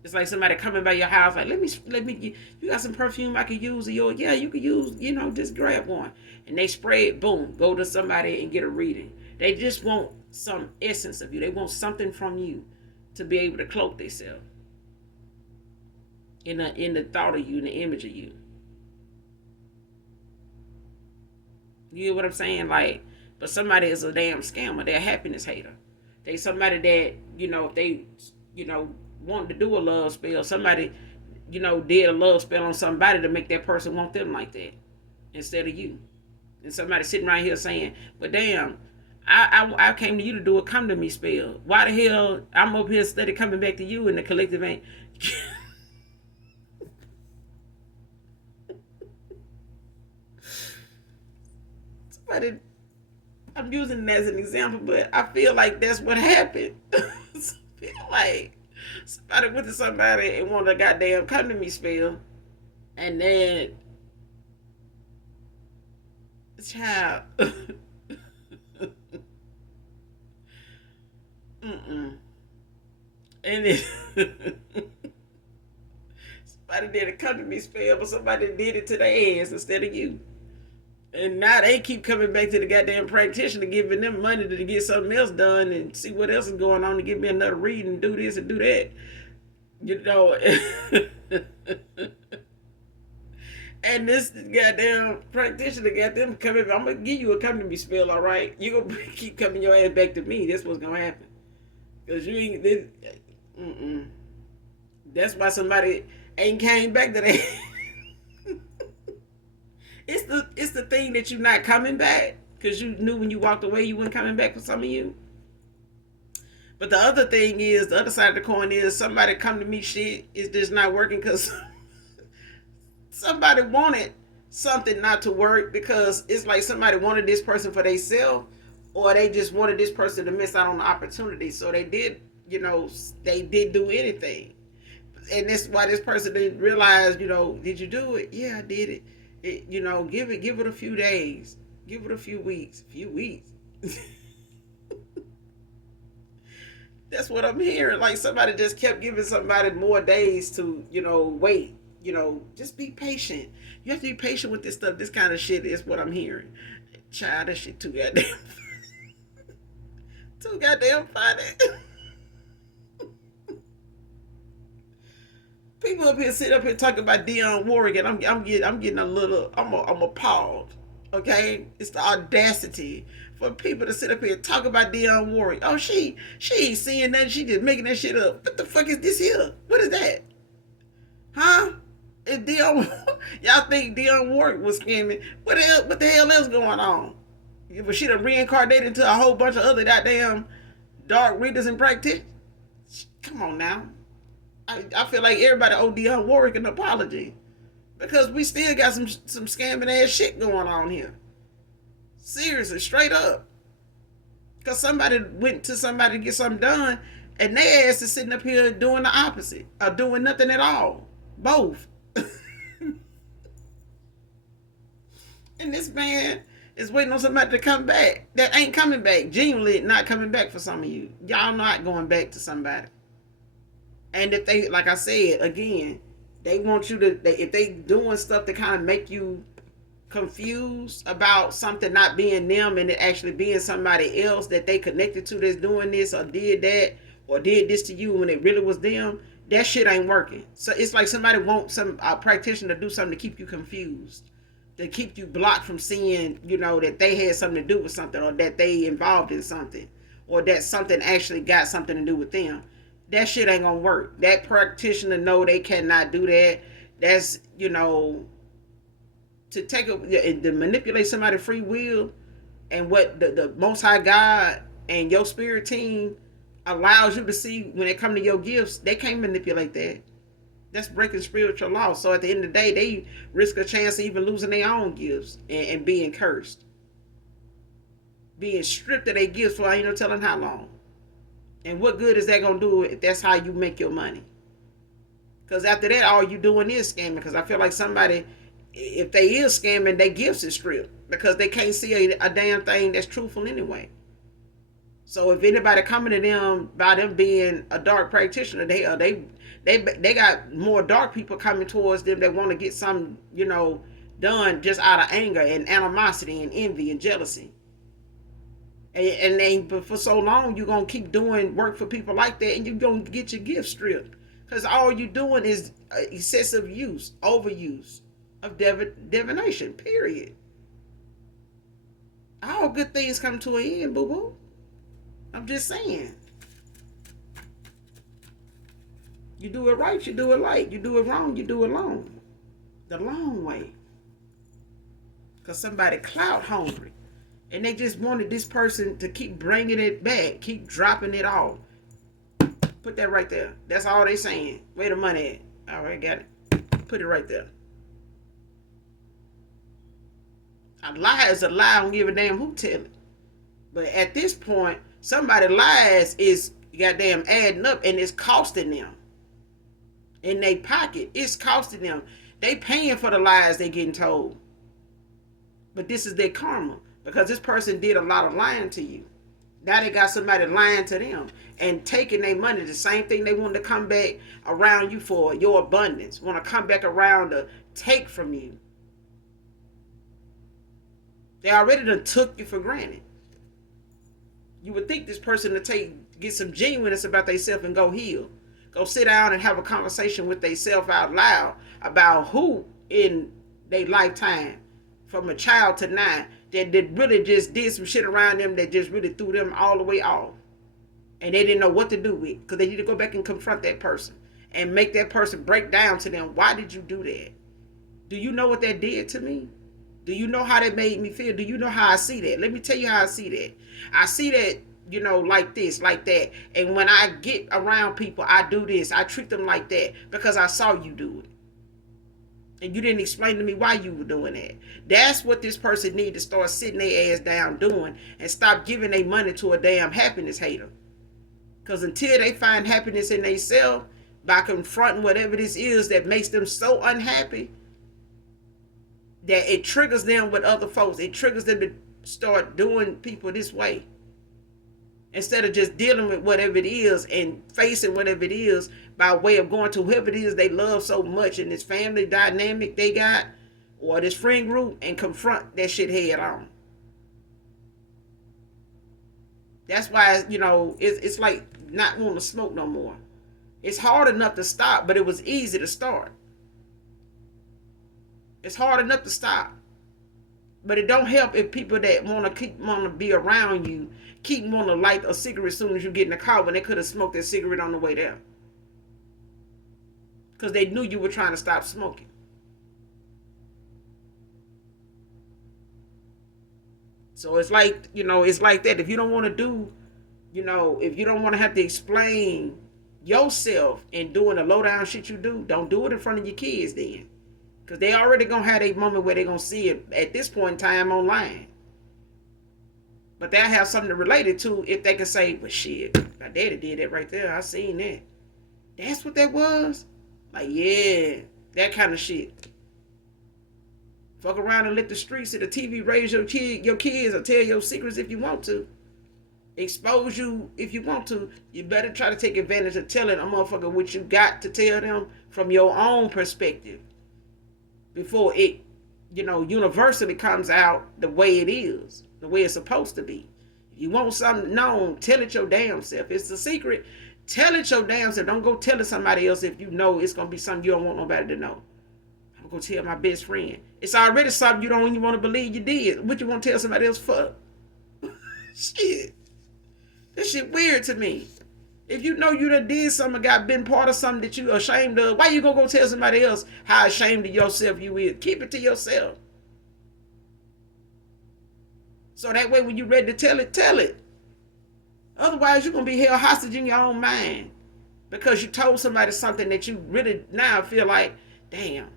It's like somebody coming by your house like, let me, you got some perfume I could use? Or yeah, you could use, just grab one. And they spray it, boom, go to somebody and get a reading. They just want some essence of you. They want something from you to be able to cloak themselves in the thought of you, in the image of you. You get what I'm saying? Like, but somebody is a damn scammer. They're a happiness hater. They somebody that, if they, wanted to do a love spell, somebody, did a love spell on somebody to make that person want them like that instead of you. And somebody sitting right here saying, but damn, I came to you to do a come to me spell. Why the hell I'm up here steady coming back to you and the collective ain't? Somebody, I'm using it as an example, but I feel like that's what happened. I feel like somebody went to somebody and wanted a goddamn come to me spell, and then child. Mm-mm. And then somebody did a come to me spell, but somebody did it to their ass instead of you. And now they keep coming back to the goddamn practitioner, giving them money to get something else done and see what else is going on to give me another reading, do this and do that. You know. And this goddamn practitioner got them coming. I'm gonna give you a come to me spell, all right? You gonna keep coming your ass back to me. That's what's gonna happen. Cause you ain't. Mm-mm. That's why somebody ain't came back to that. It's the thing that you're not coming back because you knew when you walked away you weren't coming back for some of you. But the other thing is, the other side of the coin is somebody come to me shit is just not working because somebody wanted something not to work because it's like somebody wanted this person for themselves or they just wanted this person to miss out on the opportunity. So they did, they did do anything. And that's why this person didn't realize, did you do it? Yeah, I did it. Give it a few days, give it a few weeks, That's what I'm hearing. Like somebody just kept giving somebody more days to, wait. Just be patient. You have to be patient with this stuff. This kind of shit is what I'm hearing. Child, that shit too goddamn, too goddamn funny. People up here sit up here talking about Dionne Warwick, and I'm getting a little, I'm appalled. Okay, it's the audacity for people to sit up here and talk about Dionne Warwick. Oh, she ain't seeing nothing. She just making that shit up. What the fuck is this here? What is that? Huh? If Dionne, y'all think Dionne Warwick was scamming? What the hell is going on? But she done reincarnated into a whole bunch of other goddamn dark readers and practitioners. Come on now. I feel like everybody owe Dionne Warwick an apology because we still got some scamming ass shit going on here. Seriously, straight up. Because somebody went to somebody to get something done, and their ass is sitting up here doing the opposite or doing nothing at all. Both. And this man is waiting on somebody to come back that ain't coming back. Genuinely not coming back for some of you. Y'all not going back to somebody. And if they, like I said again, they want you to, if they doing stuff to kind of make you confused about something not being them and it actually being somebody else that they connected to that's doing this or did that or did this to you when it really was them, that shit ain't working. So it's like somebody wants some practitioner to do something to keep you confused, to keep you blocked from seeing, that they had something to do with something or that they involved in something or that something actually got something to do with them. That shit ain't gonna work. That practitioner know they cannot do that. That's, to take to manipulate somebody's free will and what the Most High God and your spirit team allows you to see when it come to your gifts. They can't manipulate that. That's breaking spiritual law. So at the end of the day, they risk a chance of even losing their own gifts and being cursed, being stripped of their gifts for ain't no telling how long. And what good is that gonna do if that's how you make your money? Because after that, all you doing is scamming. Because I feel like somebody, if they is scamming, their gifts is stripped because they can't see a damn thing that's truthful anyway. So if anybody coming to them by them being a dark practitioner, they got more dark people coming towards them that want to get something, done just out of anger and animosity and envy and jealousy. And for so long you're gonna keep doing work for people like that, and you're gonna get your gift stripped because all you're doing is excessive use, overuse of divination. Period. All good things come to an end, boo boo. I'm just saying. You do it right, you do it right. You do it wrong, you do it long. The long way. Because somebody clout hungry. And they just wanted this person to keep bringing it back, keep dropping it off. Put that right there. That's all they saying. Where the money at? All right, got it. Put it right there. A lie is a lie. I don't give a damn who tell it. But at this point, somebody lies is goddamn adding up, and it's costing them. In their pocket, it's costing them. They paying for the lies they getting told. But this is their karma, because this person did a lot of lying to you. Now they got somebody lying to them and taking their money. The same thing they wanted to come back around you for, your abundance. Want to come back around to take from you. They already done took you for granted. You would think this person to get some genuineness about themselves and go heal. Go sit down and have a conversation with themselves out loud about who in their lifetime, from a child to now, that really just did some shit around them that just really threw them all the way off. And they didn't know what to do with, because they need to go back and confront that person and make that person break down to them. Why did you do that? Do you know what that did to me? Do you know how that made me feel? Do you know how I see that? Let me tell you how I see that. I see that, like this, like that. And when I get around people, I do this. I treat them like that because I saw you do it. And you didn't explain to me why you were doing that. That's what this person need to start sitting their ass down doing, and stop giving their money to a damn happiness hater. Because until they find happiness in themselves by confronting whatever this is that makes them so unhappy, that it triggers them with other folks. It triggers them to start doing people this way. Instead of just dealing with whatever it is and facing whatever it is by way of going to whoever it is they love so much in this family dynamic they got, or this friend group, and confront that shit head on. That's why, it's like not wanting to smoke no more. It's hard enough to stop, but it was easy to start. It's hard enough to stop. But it don't help if people that want to be around you keep wanting to light a cigarette as soon as you get in the car, when they could have smoked their cigarette on the way there. Because they knew you were trying to stop smoking. So it's like, it's like that. If you don't want to do, if you don't want to have to explain yourself and doing the low down shit you do, don't do it in front of your kids then. Because they already going to have a moment where they're going to see it at this point in time online. But they'll have something to relate it to if they can say, well, shit, my daddy did that right there. I seen that. That's what that was? Like, yeah, that kind of shit. Fuck around and let the streets and the TV raise your kids, or tell your secrets if you want to. Expose you if you want to. You better try to take advantage of telling a motherfucker what you got to tell them from your own perspective, before it, universally comes out the way it is, the way it's supposed to be. If you want something known, tell it your damn self. It's a secret. Tell it your damn self. Don't go tell it somebody else if you know it's going to be something you don't want nobody to know. I'm going to tell my best friend. It's already something you don't even want to believe you did. What you want to tell somebody else for? Shit. That shit weird to me. If you know you done did something, been part of something that you ashamed of, why you gonna go tell somebody else how ashamed of yourself you is? Keep it to yourself. So that way when you ready to tell it, tell it. Otherwise you're gonna be held hostage in your own mind, because you told somebody something that you really now feel like, damn,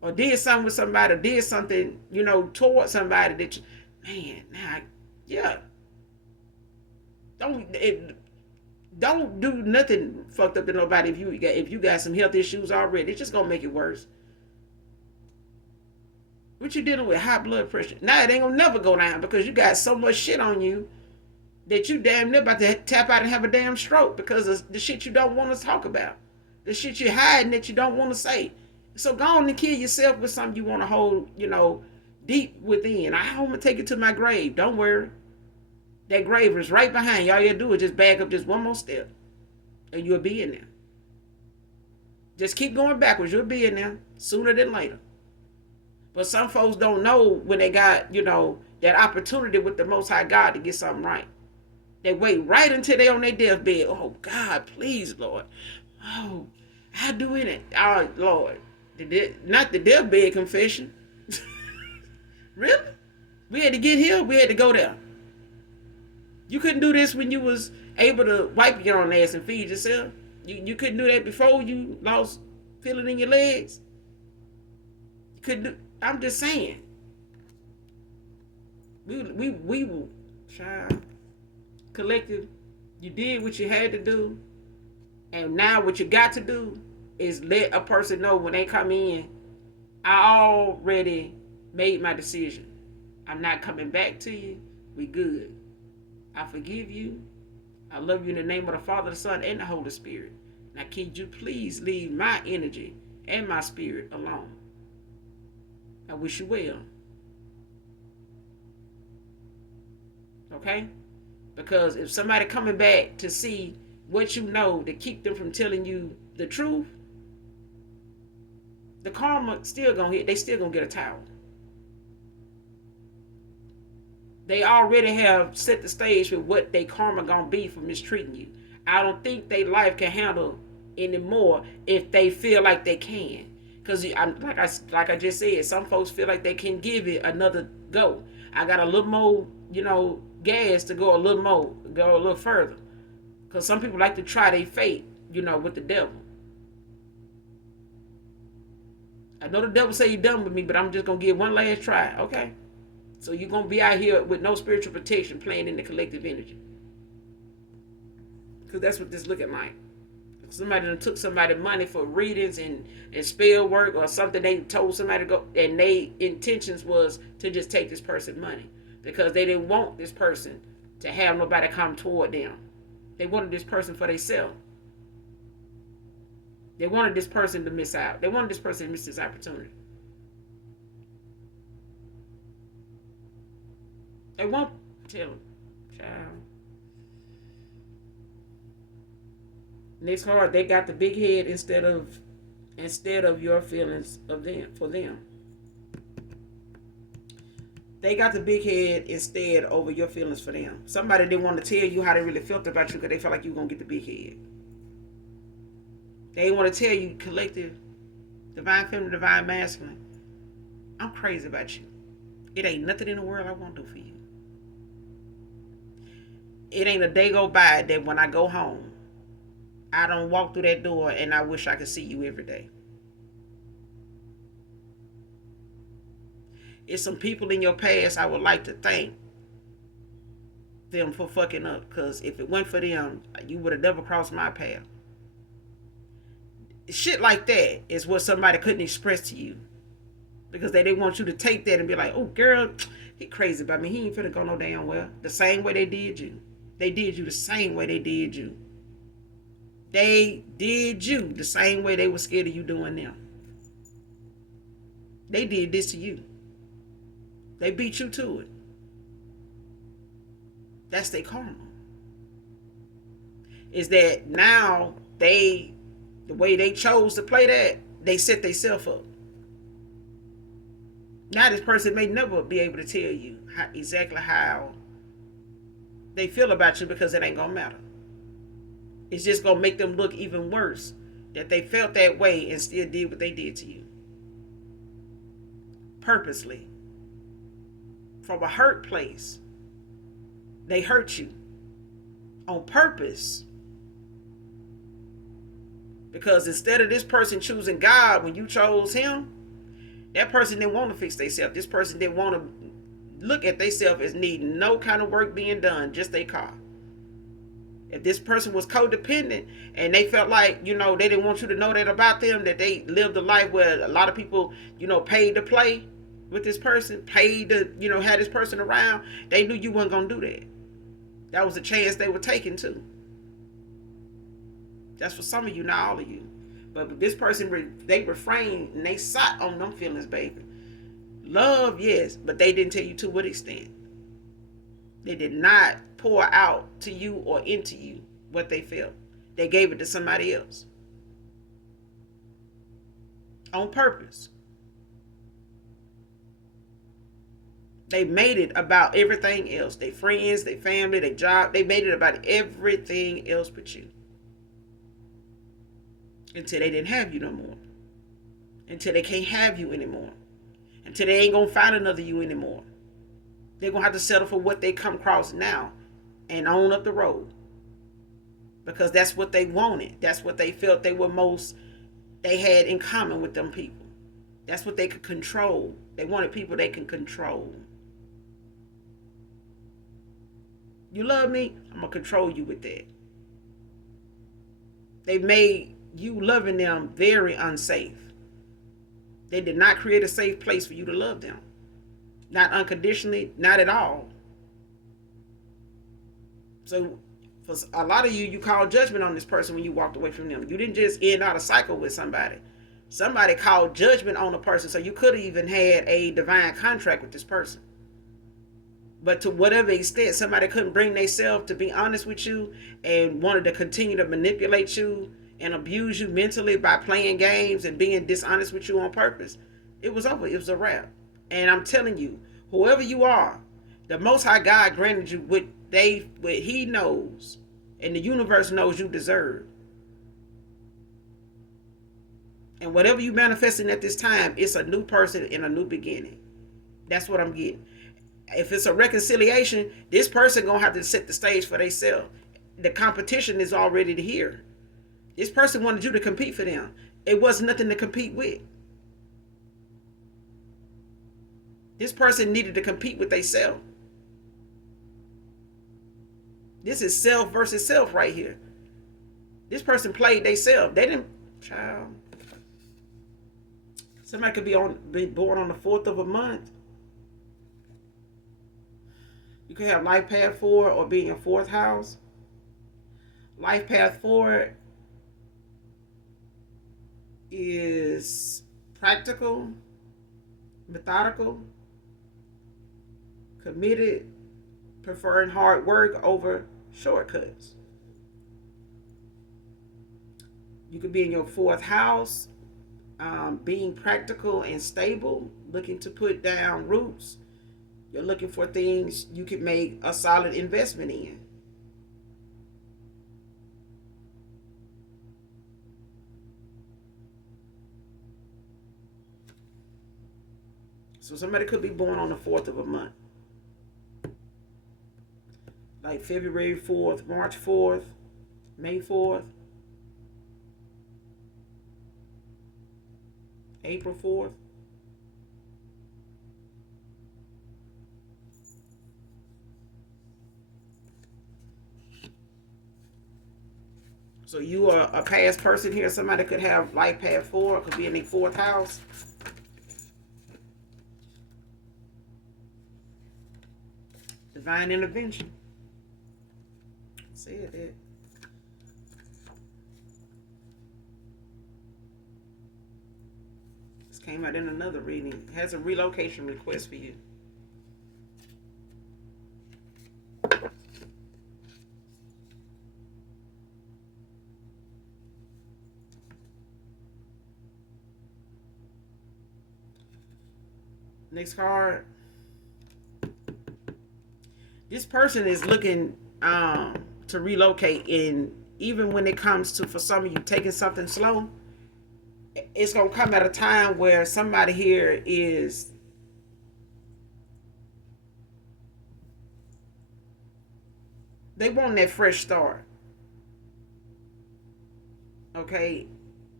or did something with somebody, or did something, towards somebody that you, man, now, yeah. Don't do nothing fucked up to nobody if you got some health issues already. It's just gonna make it worse. What you dealing with? High blood pressure. Now it ain't gonna never go down, because you got so much shit on you that you damn near about to tap out and have a damn stroke because of the shit you don't want to talk about, the shit you're hiding that you don't want to say. So go on and kill yourself with something you want to hold, deep within. I'm gonna take it to my grave. Don't worry. That grave is right behind you. All you gotta do is just back up just one more step, and you'll be in there. Just keep going backwards. You'll be in there sooner than later. But some folks don't know when they got, that opportunity with the Most High God to get something right. They wait right until they're on their deathbed. Oh, God, please, Lord. Oh, I do it. Oh, Lord. Not the deathbed confession. Really? We had to get here. We had to go there. You couldn't do this when you was able to wipe your own ass and feed yourself. You couldn't do that before you lost feeling in your legs. You couldn't do. I'm just saying. We child collective. You did what you had to do, and now what you got to do is let a person know when they come in. I already made my decision. I'm not coming back to you. We good. I forgive you. I love you in the name of the Father, the Son, and the Holy Spirit. Now, could you please leave my energy and my spirit alone? I wish you well. Okay? Because if somebody coming back to see what you know to keep them from telling you the truth, the karma still gonna hit. They still gonna get a towel. They already have set the stage for what they karma gonna be for mistreating you. I don't think they life can handle anymore if they feel like they can. Cause like I just said, some folks feel like they can give it another go. I got a little more, gas to go a little further. Cause some people like to try their fate, with the devil. I know the devil say you done with me, but I'm just gonna give one last try, okay? So you're gonna be out here with no spiritual protection, playing in the collective energy, because that's what this looking like. Somebody done took somebody money for readings and spell work or something. They told somebody to go, and their intentions was to just take this person money because they didn't want this person to have nobody come toward them. They wanted this person for themselves. They wanted this person to miss out. They wanted this person to miss this opportunity. They won't tell them, child. And it's hard. They got the big head instead of your feelings of them for them. They got the big head instead over your feelings for them. Somebody didn't want to tell you how they really felt about you because they felt like you were gonna get the big head. They didn't want to tell you, collective, divine feminine, divine masculine, I'm crazy about you. It ain't nothing in the world I won't do for you. It ain't a day go by that when I go home, I don't walk through that door and I wish I could see you every day. It's some people in your past I would like to thank them for fucking up, because if it went for them, you would have never crossed my path. Shit like that is what somebody couldn't express to you, because they didn't want you to take that and be like, oh girl, he crazy about me, he ain't finna go no damn well. The same way they did you. They did you the same way they did you. They did you the same way they were scared of you doing them. They did this to you. They beat you to it. That's their karma. Is that now the way they chose to play that, they set themselves up. Now this person may never be able to tell you exactly how they feel about you, because it ain't gonna matter. It's just gonna make them look even worse that they felt that way and still did what they did to you. Purposely. From a hurt place. They hurt you. On purpose. Because instead of this person choosing God when you chose him, that person didn't want to fix themselves. This person didn't want to look at themselves as needing no kind of work being done, just their car. If this person was codependent and they felt like, they didn't want you to know that about them, that they lived a life where a lot of people, paid to play with this person, paid to, have this person around, they knew you weren't going to do that. That was a chance they were taking too. That's for some of you, not all of you. But this person, they refrained and they sat on them feelings, baby. Love, yes, but they didn't tell you to what extent. They did not pour out to you or into you what they felt. They gave it to somebody else. On purpose. They made it about everything else. Their friends, their family, their job. They made it about everything else but you. Until they didn't have you no more. Until they can't have you anymore. Until they ain't gonna find another you anymore. They're going to have to settle for what they come across now and on up the road, because that's what they wanted. That's what they felt they had in common with them people. That's what they could control. They wanted people they can control. You love me? I'm going to control you with that. They made you loving them very unsafe. They did not create a safe place for you to love them. Not unconditionally, not at all. So for a lot of you, you called judgment on this person when you walked away from them. You didn't just end out a cycle with somebody. Somebody called judgment on a person, so you could have even had a divine contract with this person. But to whatever extent, somebody couldn't bring themselves to be honest with you and wanted to continue to manipulate you and abuse you mentally by playing games and being dishonest with you on purpose. It was over. It was a wrap. And I'm telling you, whoever you are, the Most High God granted you what He knows and the universe knows you deserve. And whatever you manifesting at this time, it's a new person and a new beginning. That's what I'm getting. If it's a reconciliation, this person gonna have to set the stage for themselves. The competition is already here. This person wanted you to compete for them. It wasn't nothing to compete with. This person needed to compete with themselves. This is self versus self right here. This person played themselves. They didn't. Child. Somebody could be born on the 4th of a month. You could have life path 4 or be in your 4th house. Life path 4 is practical, methodical, committed, preferring hard work over shortcuts. You could be in your 4th house, being practical and stable, looking to put down roots. You're looking for things you can make a solid investment in. So somebody could be born on the 4th of a month. Like February 4th, March 4th, May 4th, April 4th. So you are a past person here. Somebody could have life path 4, could be in their 4th house. Divine intervention. Say it. This came out in another reading. It has a relocation request for you. Next card. This person is looking to relocate, and even when it comes to, for some of you, taking something slow, it's going to come at a time where somebody here is they want that fresh start. Okay?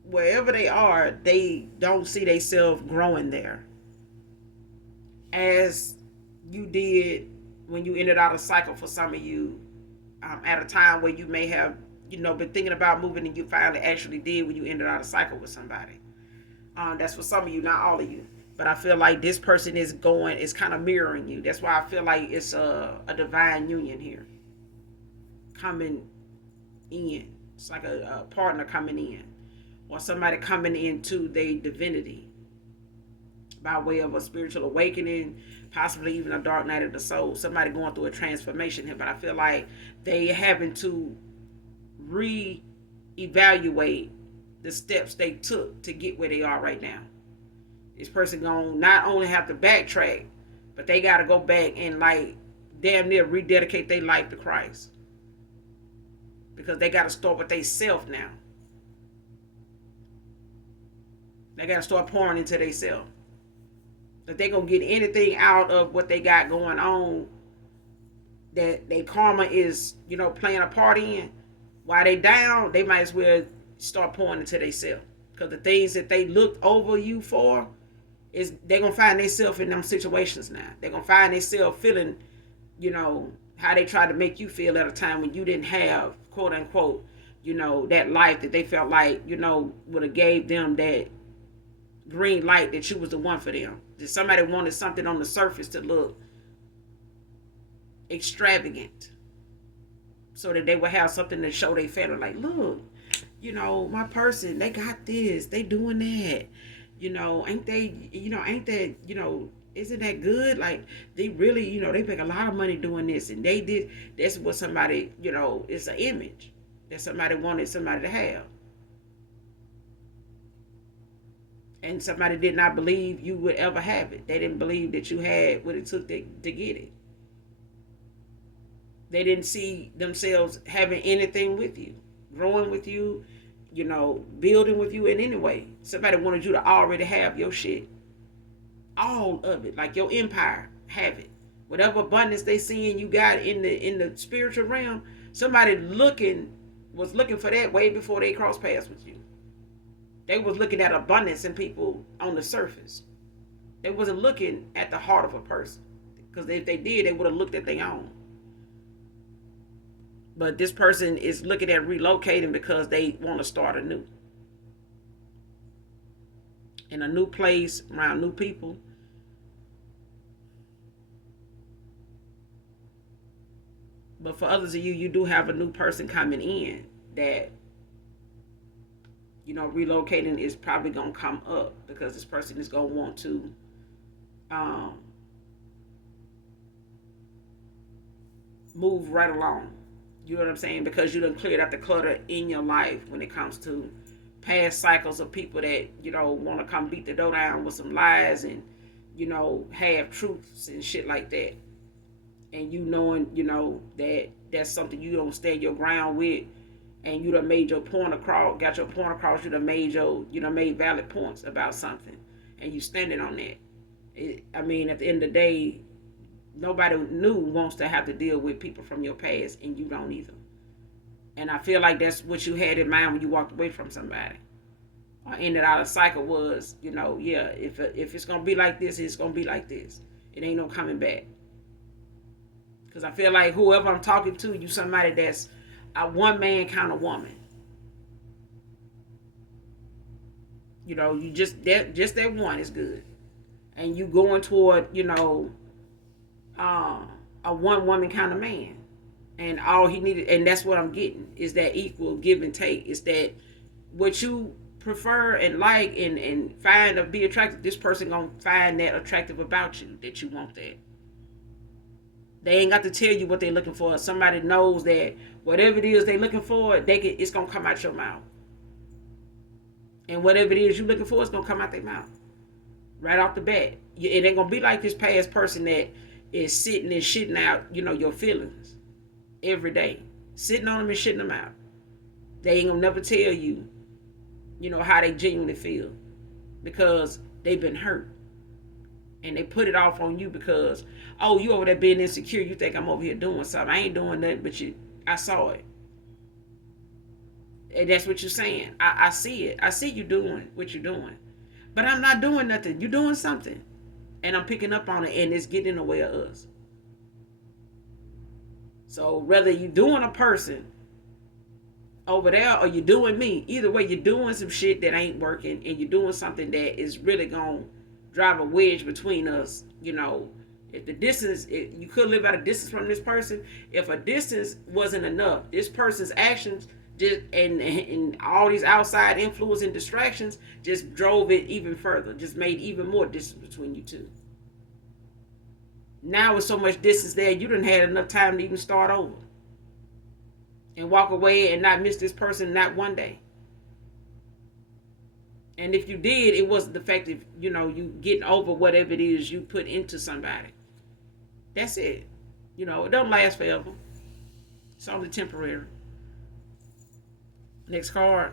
Wherever they are, they don't see themselves growing there. As you did when you ended out a cycle for some of you, at a time where you may have, been thinking about moving and you finally actually did when you ended out a cycle with somebody. That's for some of you, not all of you. But I feel like this person is kind of mirroring you. That's why I feel like it's a divine union here. Coming in. It's like a partner coming in. Or somebody coming into their divinity. By way of a spiritual awakening, possibly even a dark night of the soul. Somebody going through a transformation here. But I feel like they having to re-evaluate the steps they took to get where they are right now. This person going to not only have to backtrack, but they got to go back and like damn near rededicate their life to Christ. Because they got to start with they self now. They got to start pouring into they self. If they gonna get anything out of what they got going on, that they karma is, playing a part in, while they down, they might as well start pouring into themselves. Because the things that they looked over you for, is they're gonna find themselves in them situations now. They're gonna find themselves feeling, how they tried to make you feel at a time when you didn't have, quote unquote, that life that they felt like, would have gave them that green light that you was the one for them. That somebody wanted something on the surface to look extravagant, so that they would have something to show they family, like, look, my person, they got this, they doing that, ain't they, ain't that, isn't that good? Like, they really, they make a lot of money doing this, and they did. That's what somebody, it's an image that somebody wanted somebody to have, and somebody did not believe you would ever have it. They didn't believe that you had what it took to get it. They didn't see themselves having anything with you, growing with you, building with you in any way. Somebody wanted you to already have your shit, all of it, like your empire, have it. Whatever abundance they seeing you got in the spiritual realm, somebody was looking for that way before they crossed paths with you. They was looking at abundance in people on the surface. They wasn't looking at the heart of a person, because if they did, they would have looked at their own. But this person is looking at relocating because they want to start anew. In a new place, around new people. But for others of you, you do have a new person coming in that, relocating is probably going to come up, because this person is going to want to move right along. You know what I'm saying? Because you done cleared out the clutter in your life when it comes to past cycles of people that, want to come beat the dough down with some lies and, have truths and shit like that. And you knowing, that that's something you don't stand your ground with, and you done made your point across, got your point across, you done made valid points about something, and you standing on that. At the end of the day, nobody new wants to have to deal with people from your past, and you don't either. And I feel like that's what you had in mind when you walked away from somebody, or ended out a cycle, was, if it's gonna be like this, it's gonna be like this. It ain't no coming back. Because I feel like whoever I'm talking to, you somebody that's a one man kind of woman. You just that one is good, and you going toward, a one woman kind of man, and all he needed, and that's what I'm getting, is that equal give and take. Is that what you prefer and like and find to be attractive? This person gonna find that attractive about you, that you want that. They ain't got to tell you what they're looking for. Somebody knows that whatever it is they're looking for, it's gonna come out your mouth, and whatever it is you're looking for, it's gonna come out their mouth right off the bat. It ain't gonna be like this past person that is sitting and shitting out, your feelings every day, sitting on them and shitting them out. They ain't gonna never tell you, how they genuinely feel, because they've been hurt, and they put it off on you because, oh, you over there being insecure. You think I'm over here doing something. I ain't doing nothing, but I saw it, and that's what you're saying. I see it. I see you doing what you're doing, but I'm not doing nothing. You're doing something, and I'm picking up on it, and it's getting in the way of us. So whether you're doing a person over there or you're doing me, either way, you're doing some shit that ain't working, and you're doing something that is really gonna drive a wedge between us. If the distance, you could live at a distance from this person. If a distance wasn't enough, this person's actions just and all these outside influence and distractions just drove it even further, just made even more distance between you two. Now with so much distance there, you didn't have enough time to even start over and walk away and not miss this person not one day. And if you did, it wasn't the fact that, you getting over whatever it is you put into somebody. That's it. It doesn't last forever. It's only temporary. Next card.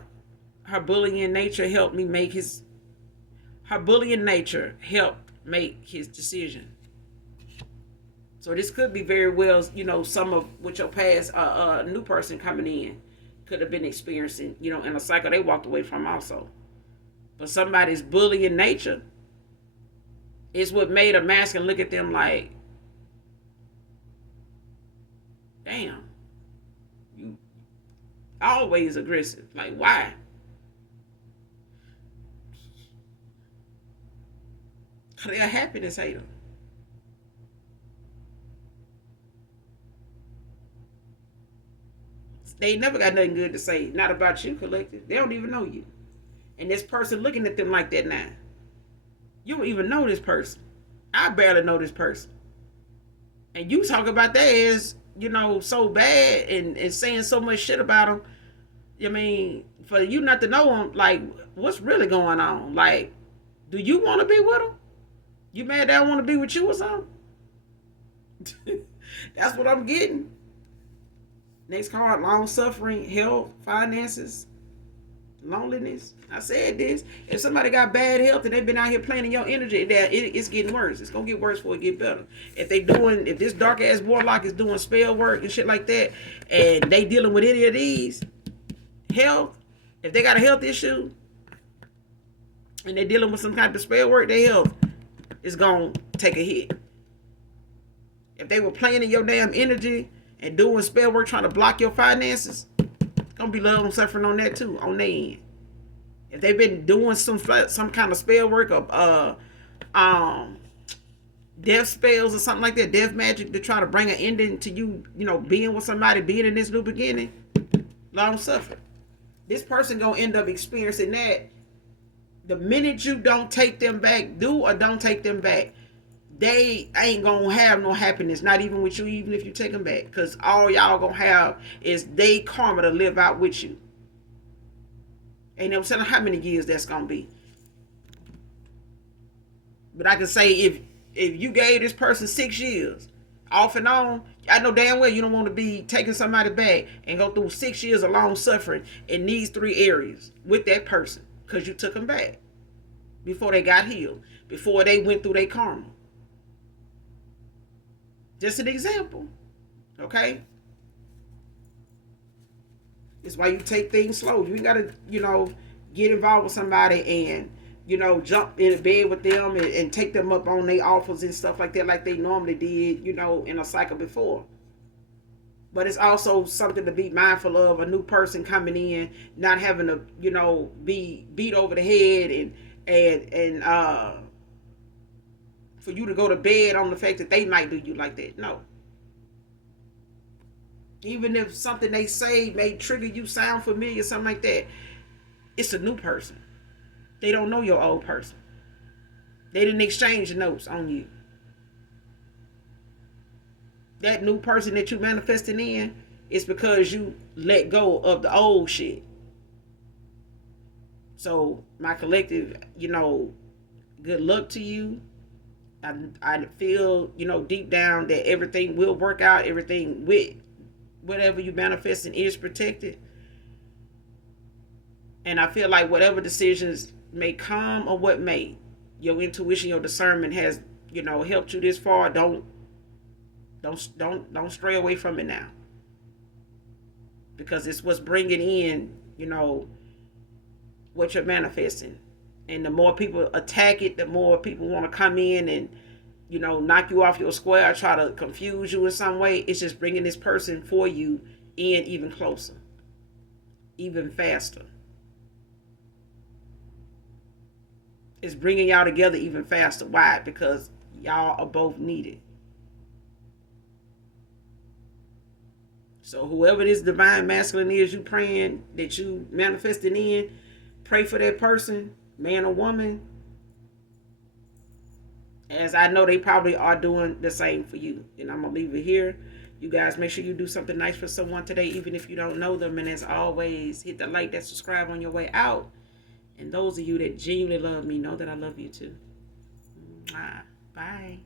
Her bullying nature helped make his decision. So this could be very well, some of what your past new person coming in could have been experiencing, in a cycle they walked away from also. But somebody's bullying nature is what made a masculine look at them like, damn, you always aggressive. Like, why? Because they're a happiness hater. They never got nothing good to say. Not about you, collective. They don't even know you. And this person looking at them like that now. You don't even know this person. I barely know this person. And you talk about that as, so bad and saying so much shit about them. I mean, for you not to know them, like, what's really going on? Like, do you want to be with them? You mad they don't want to be with you or something? That's what I'm getting. Next card, long suffering, health, finances, loneliness. I said this. If somebody got bad health and they've been out here playing in your energy, it's getting worse. It's gonna get worse before it get better. If this dark ass warlock is doing spell work and shit like that, and they dealing with any of these health, if they got a health issue and they dealing with some kind of spell work, their health is gonna take a hit. If they were playing in your damn energy and doing spell work trying to block your finances, it's gonna be love and suffering on that too, on their end. If they've been doing some kind of spell work of death spells or something like that, death magic to try to bring an ending to you, being with somebody, being in this new beginning, long suffer. This person gonna end up experiencing that. The minute you don't take them back, do or don't take them back, they ain't gonna have no happiness, not even with you, even if you take them back. Because all y'all gonna have is they karma to live out with you. Ain't no telling how many years that's gonna be. But I can say if you gave this person 6 years, off and on, I know damn well you don't want to be taking somebody back and go through 6 years of long suffering in these 3 areas with that person. Because you took them back before they got healed, before they went through their karma. Just an example, okay? It's why you take things slow. You ain't gotta, get involved with somebody and, jump in bed with them and take them up on their offers and stuff like that, like they normally did, in a cycle before. But it's also something to be mindful of. A new person coming in, not having to, be beat over the head and for you to go to bed on the fact that they might do you like that. No. Even if something they say may trigger you, sound familiar, something like that, it's a new person. They don't know your old person. They didn't exchange notes on you. That new person that you manifesting in is because you let go of the old shit. So my collective, good luck to you. I feel, deep down that everything will work out. Everything with whatever you manifesting is protected. And I feel like whatever decisions may come or what may, your intuition, your discernment has, helped you this far. Don't stray away from it now. Because it's what's bringing in, what you're manifesting. And the more people attack it, the more people want to come in and, knock you off your square, try to confuse you in some way. It's just bringing this person for you in even closer, even faster. It's bringing y'all together even faster. Why? Because y'all are both needed. So whoever this divine masculine is you praying that you manifesting in, pray for that person, man or woman, as I know they probably are doing the same for you. And I'm going to leave it here. You guys make sure you do something nice for someone today, even if you don't know them. And as always, hit the like, that subscribe on your way out. And those of you that genuinely love me, know that I love you too. Bye.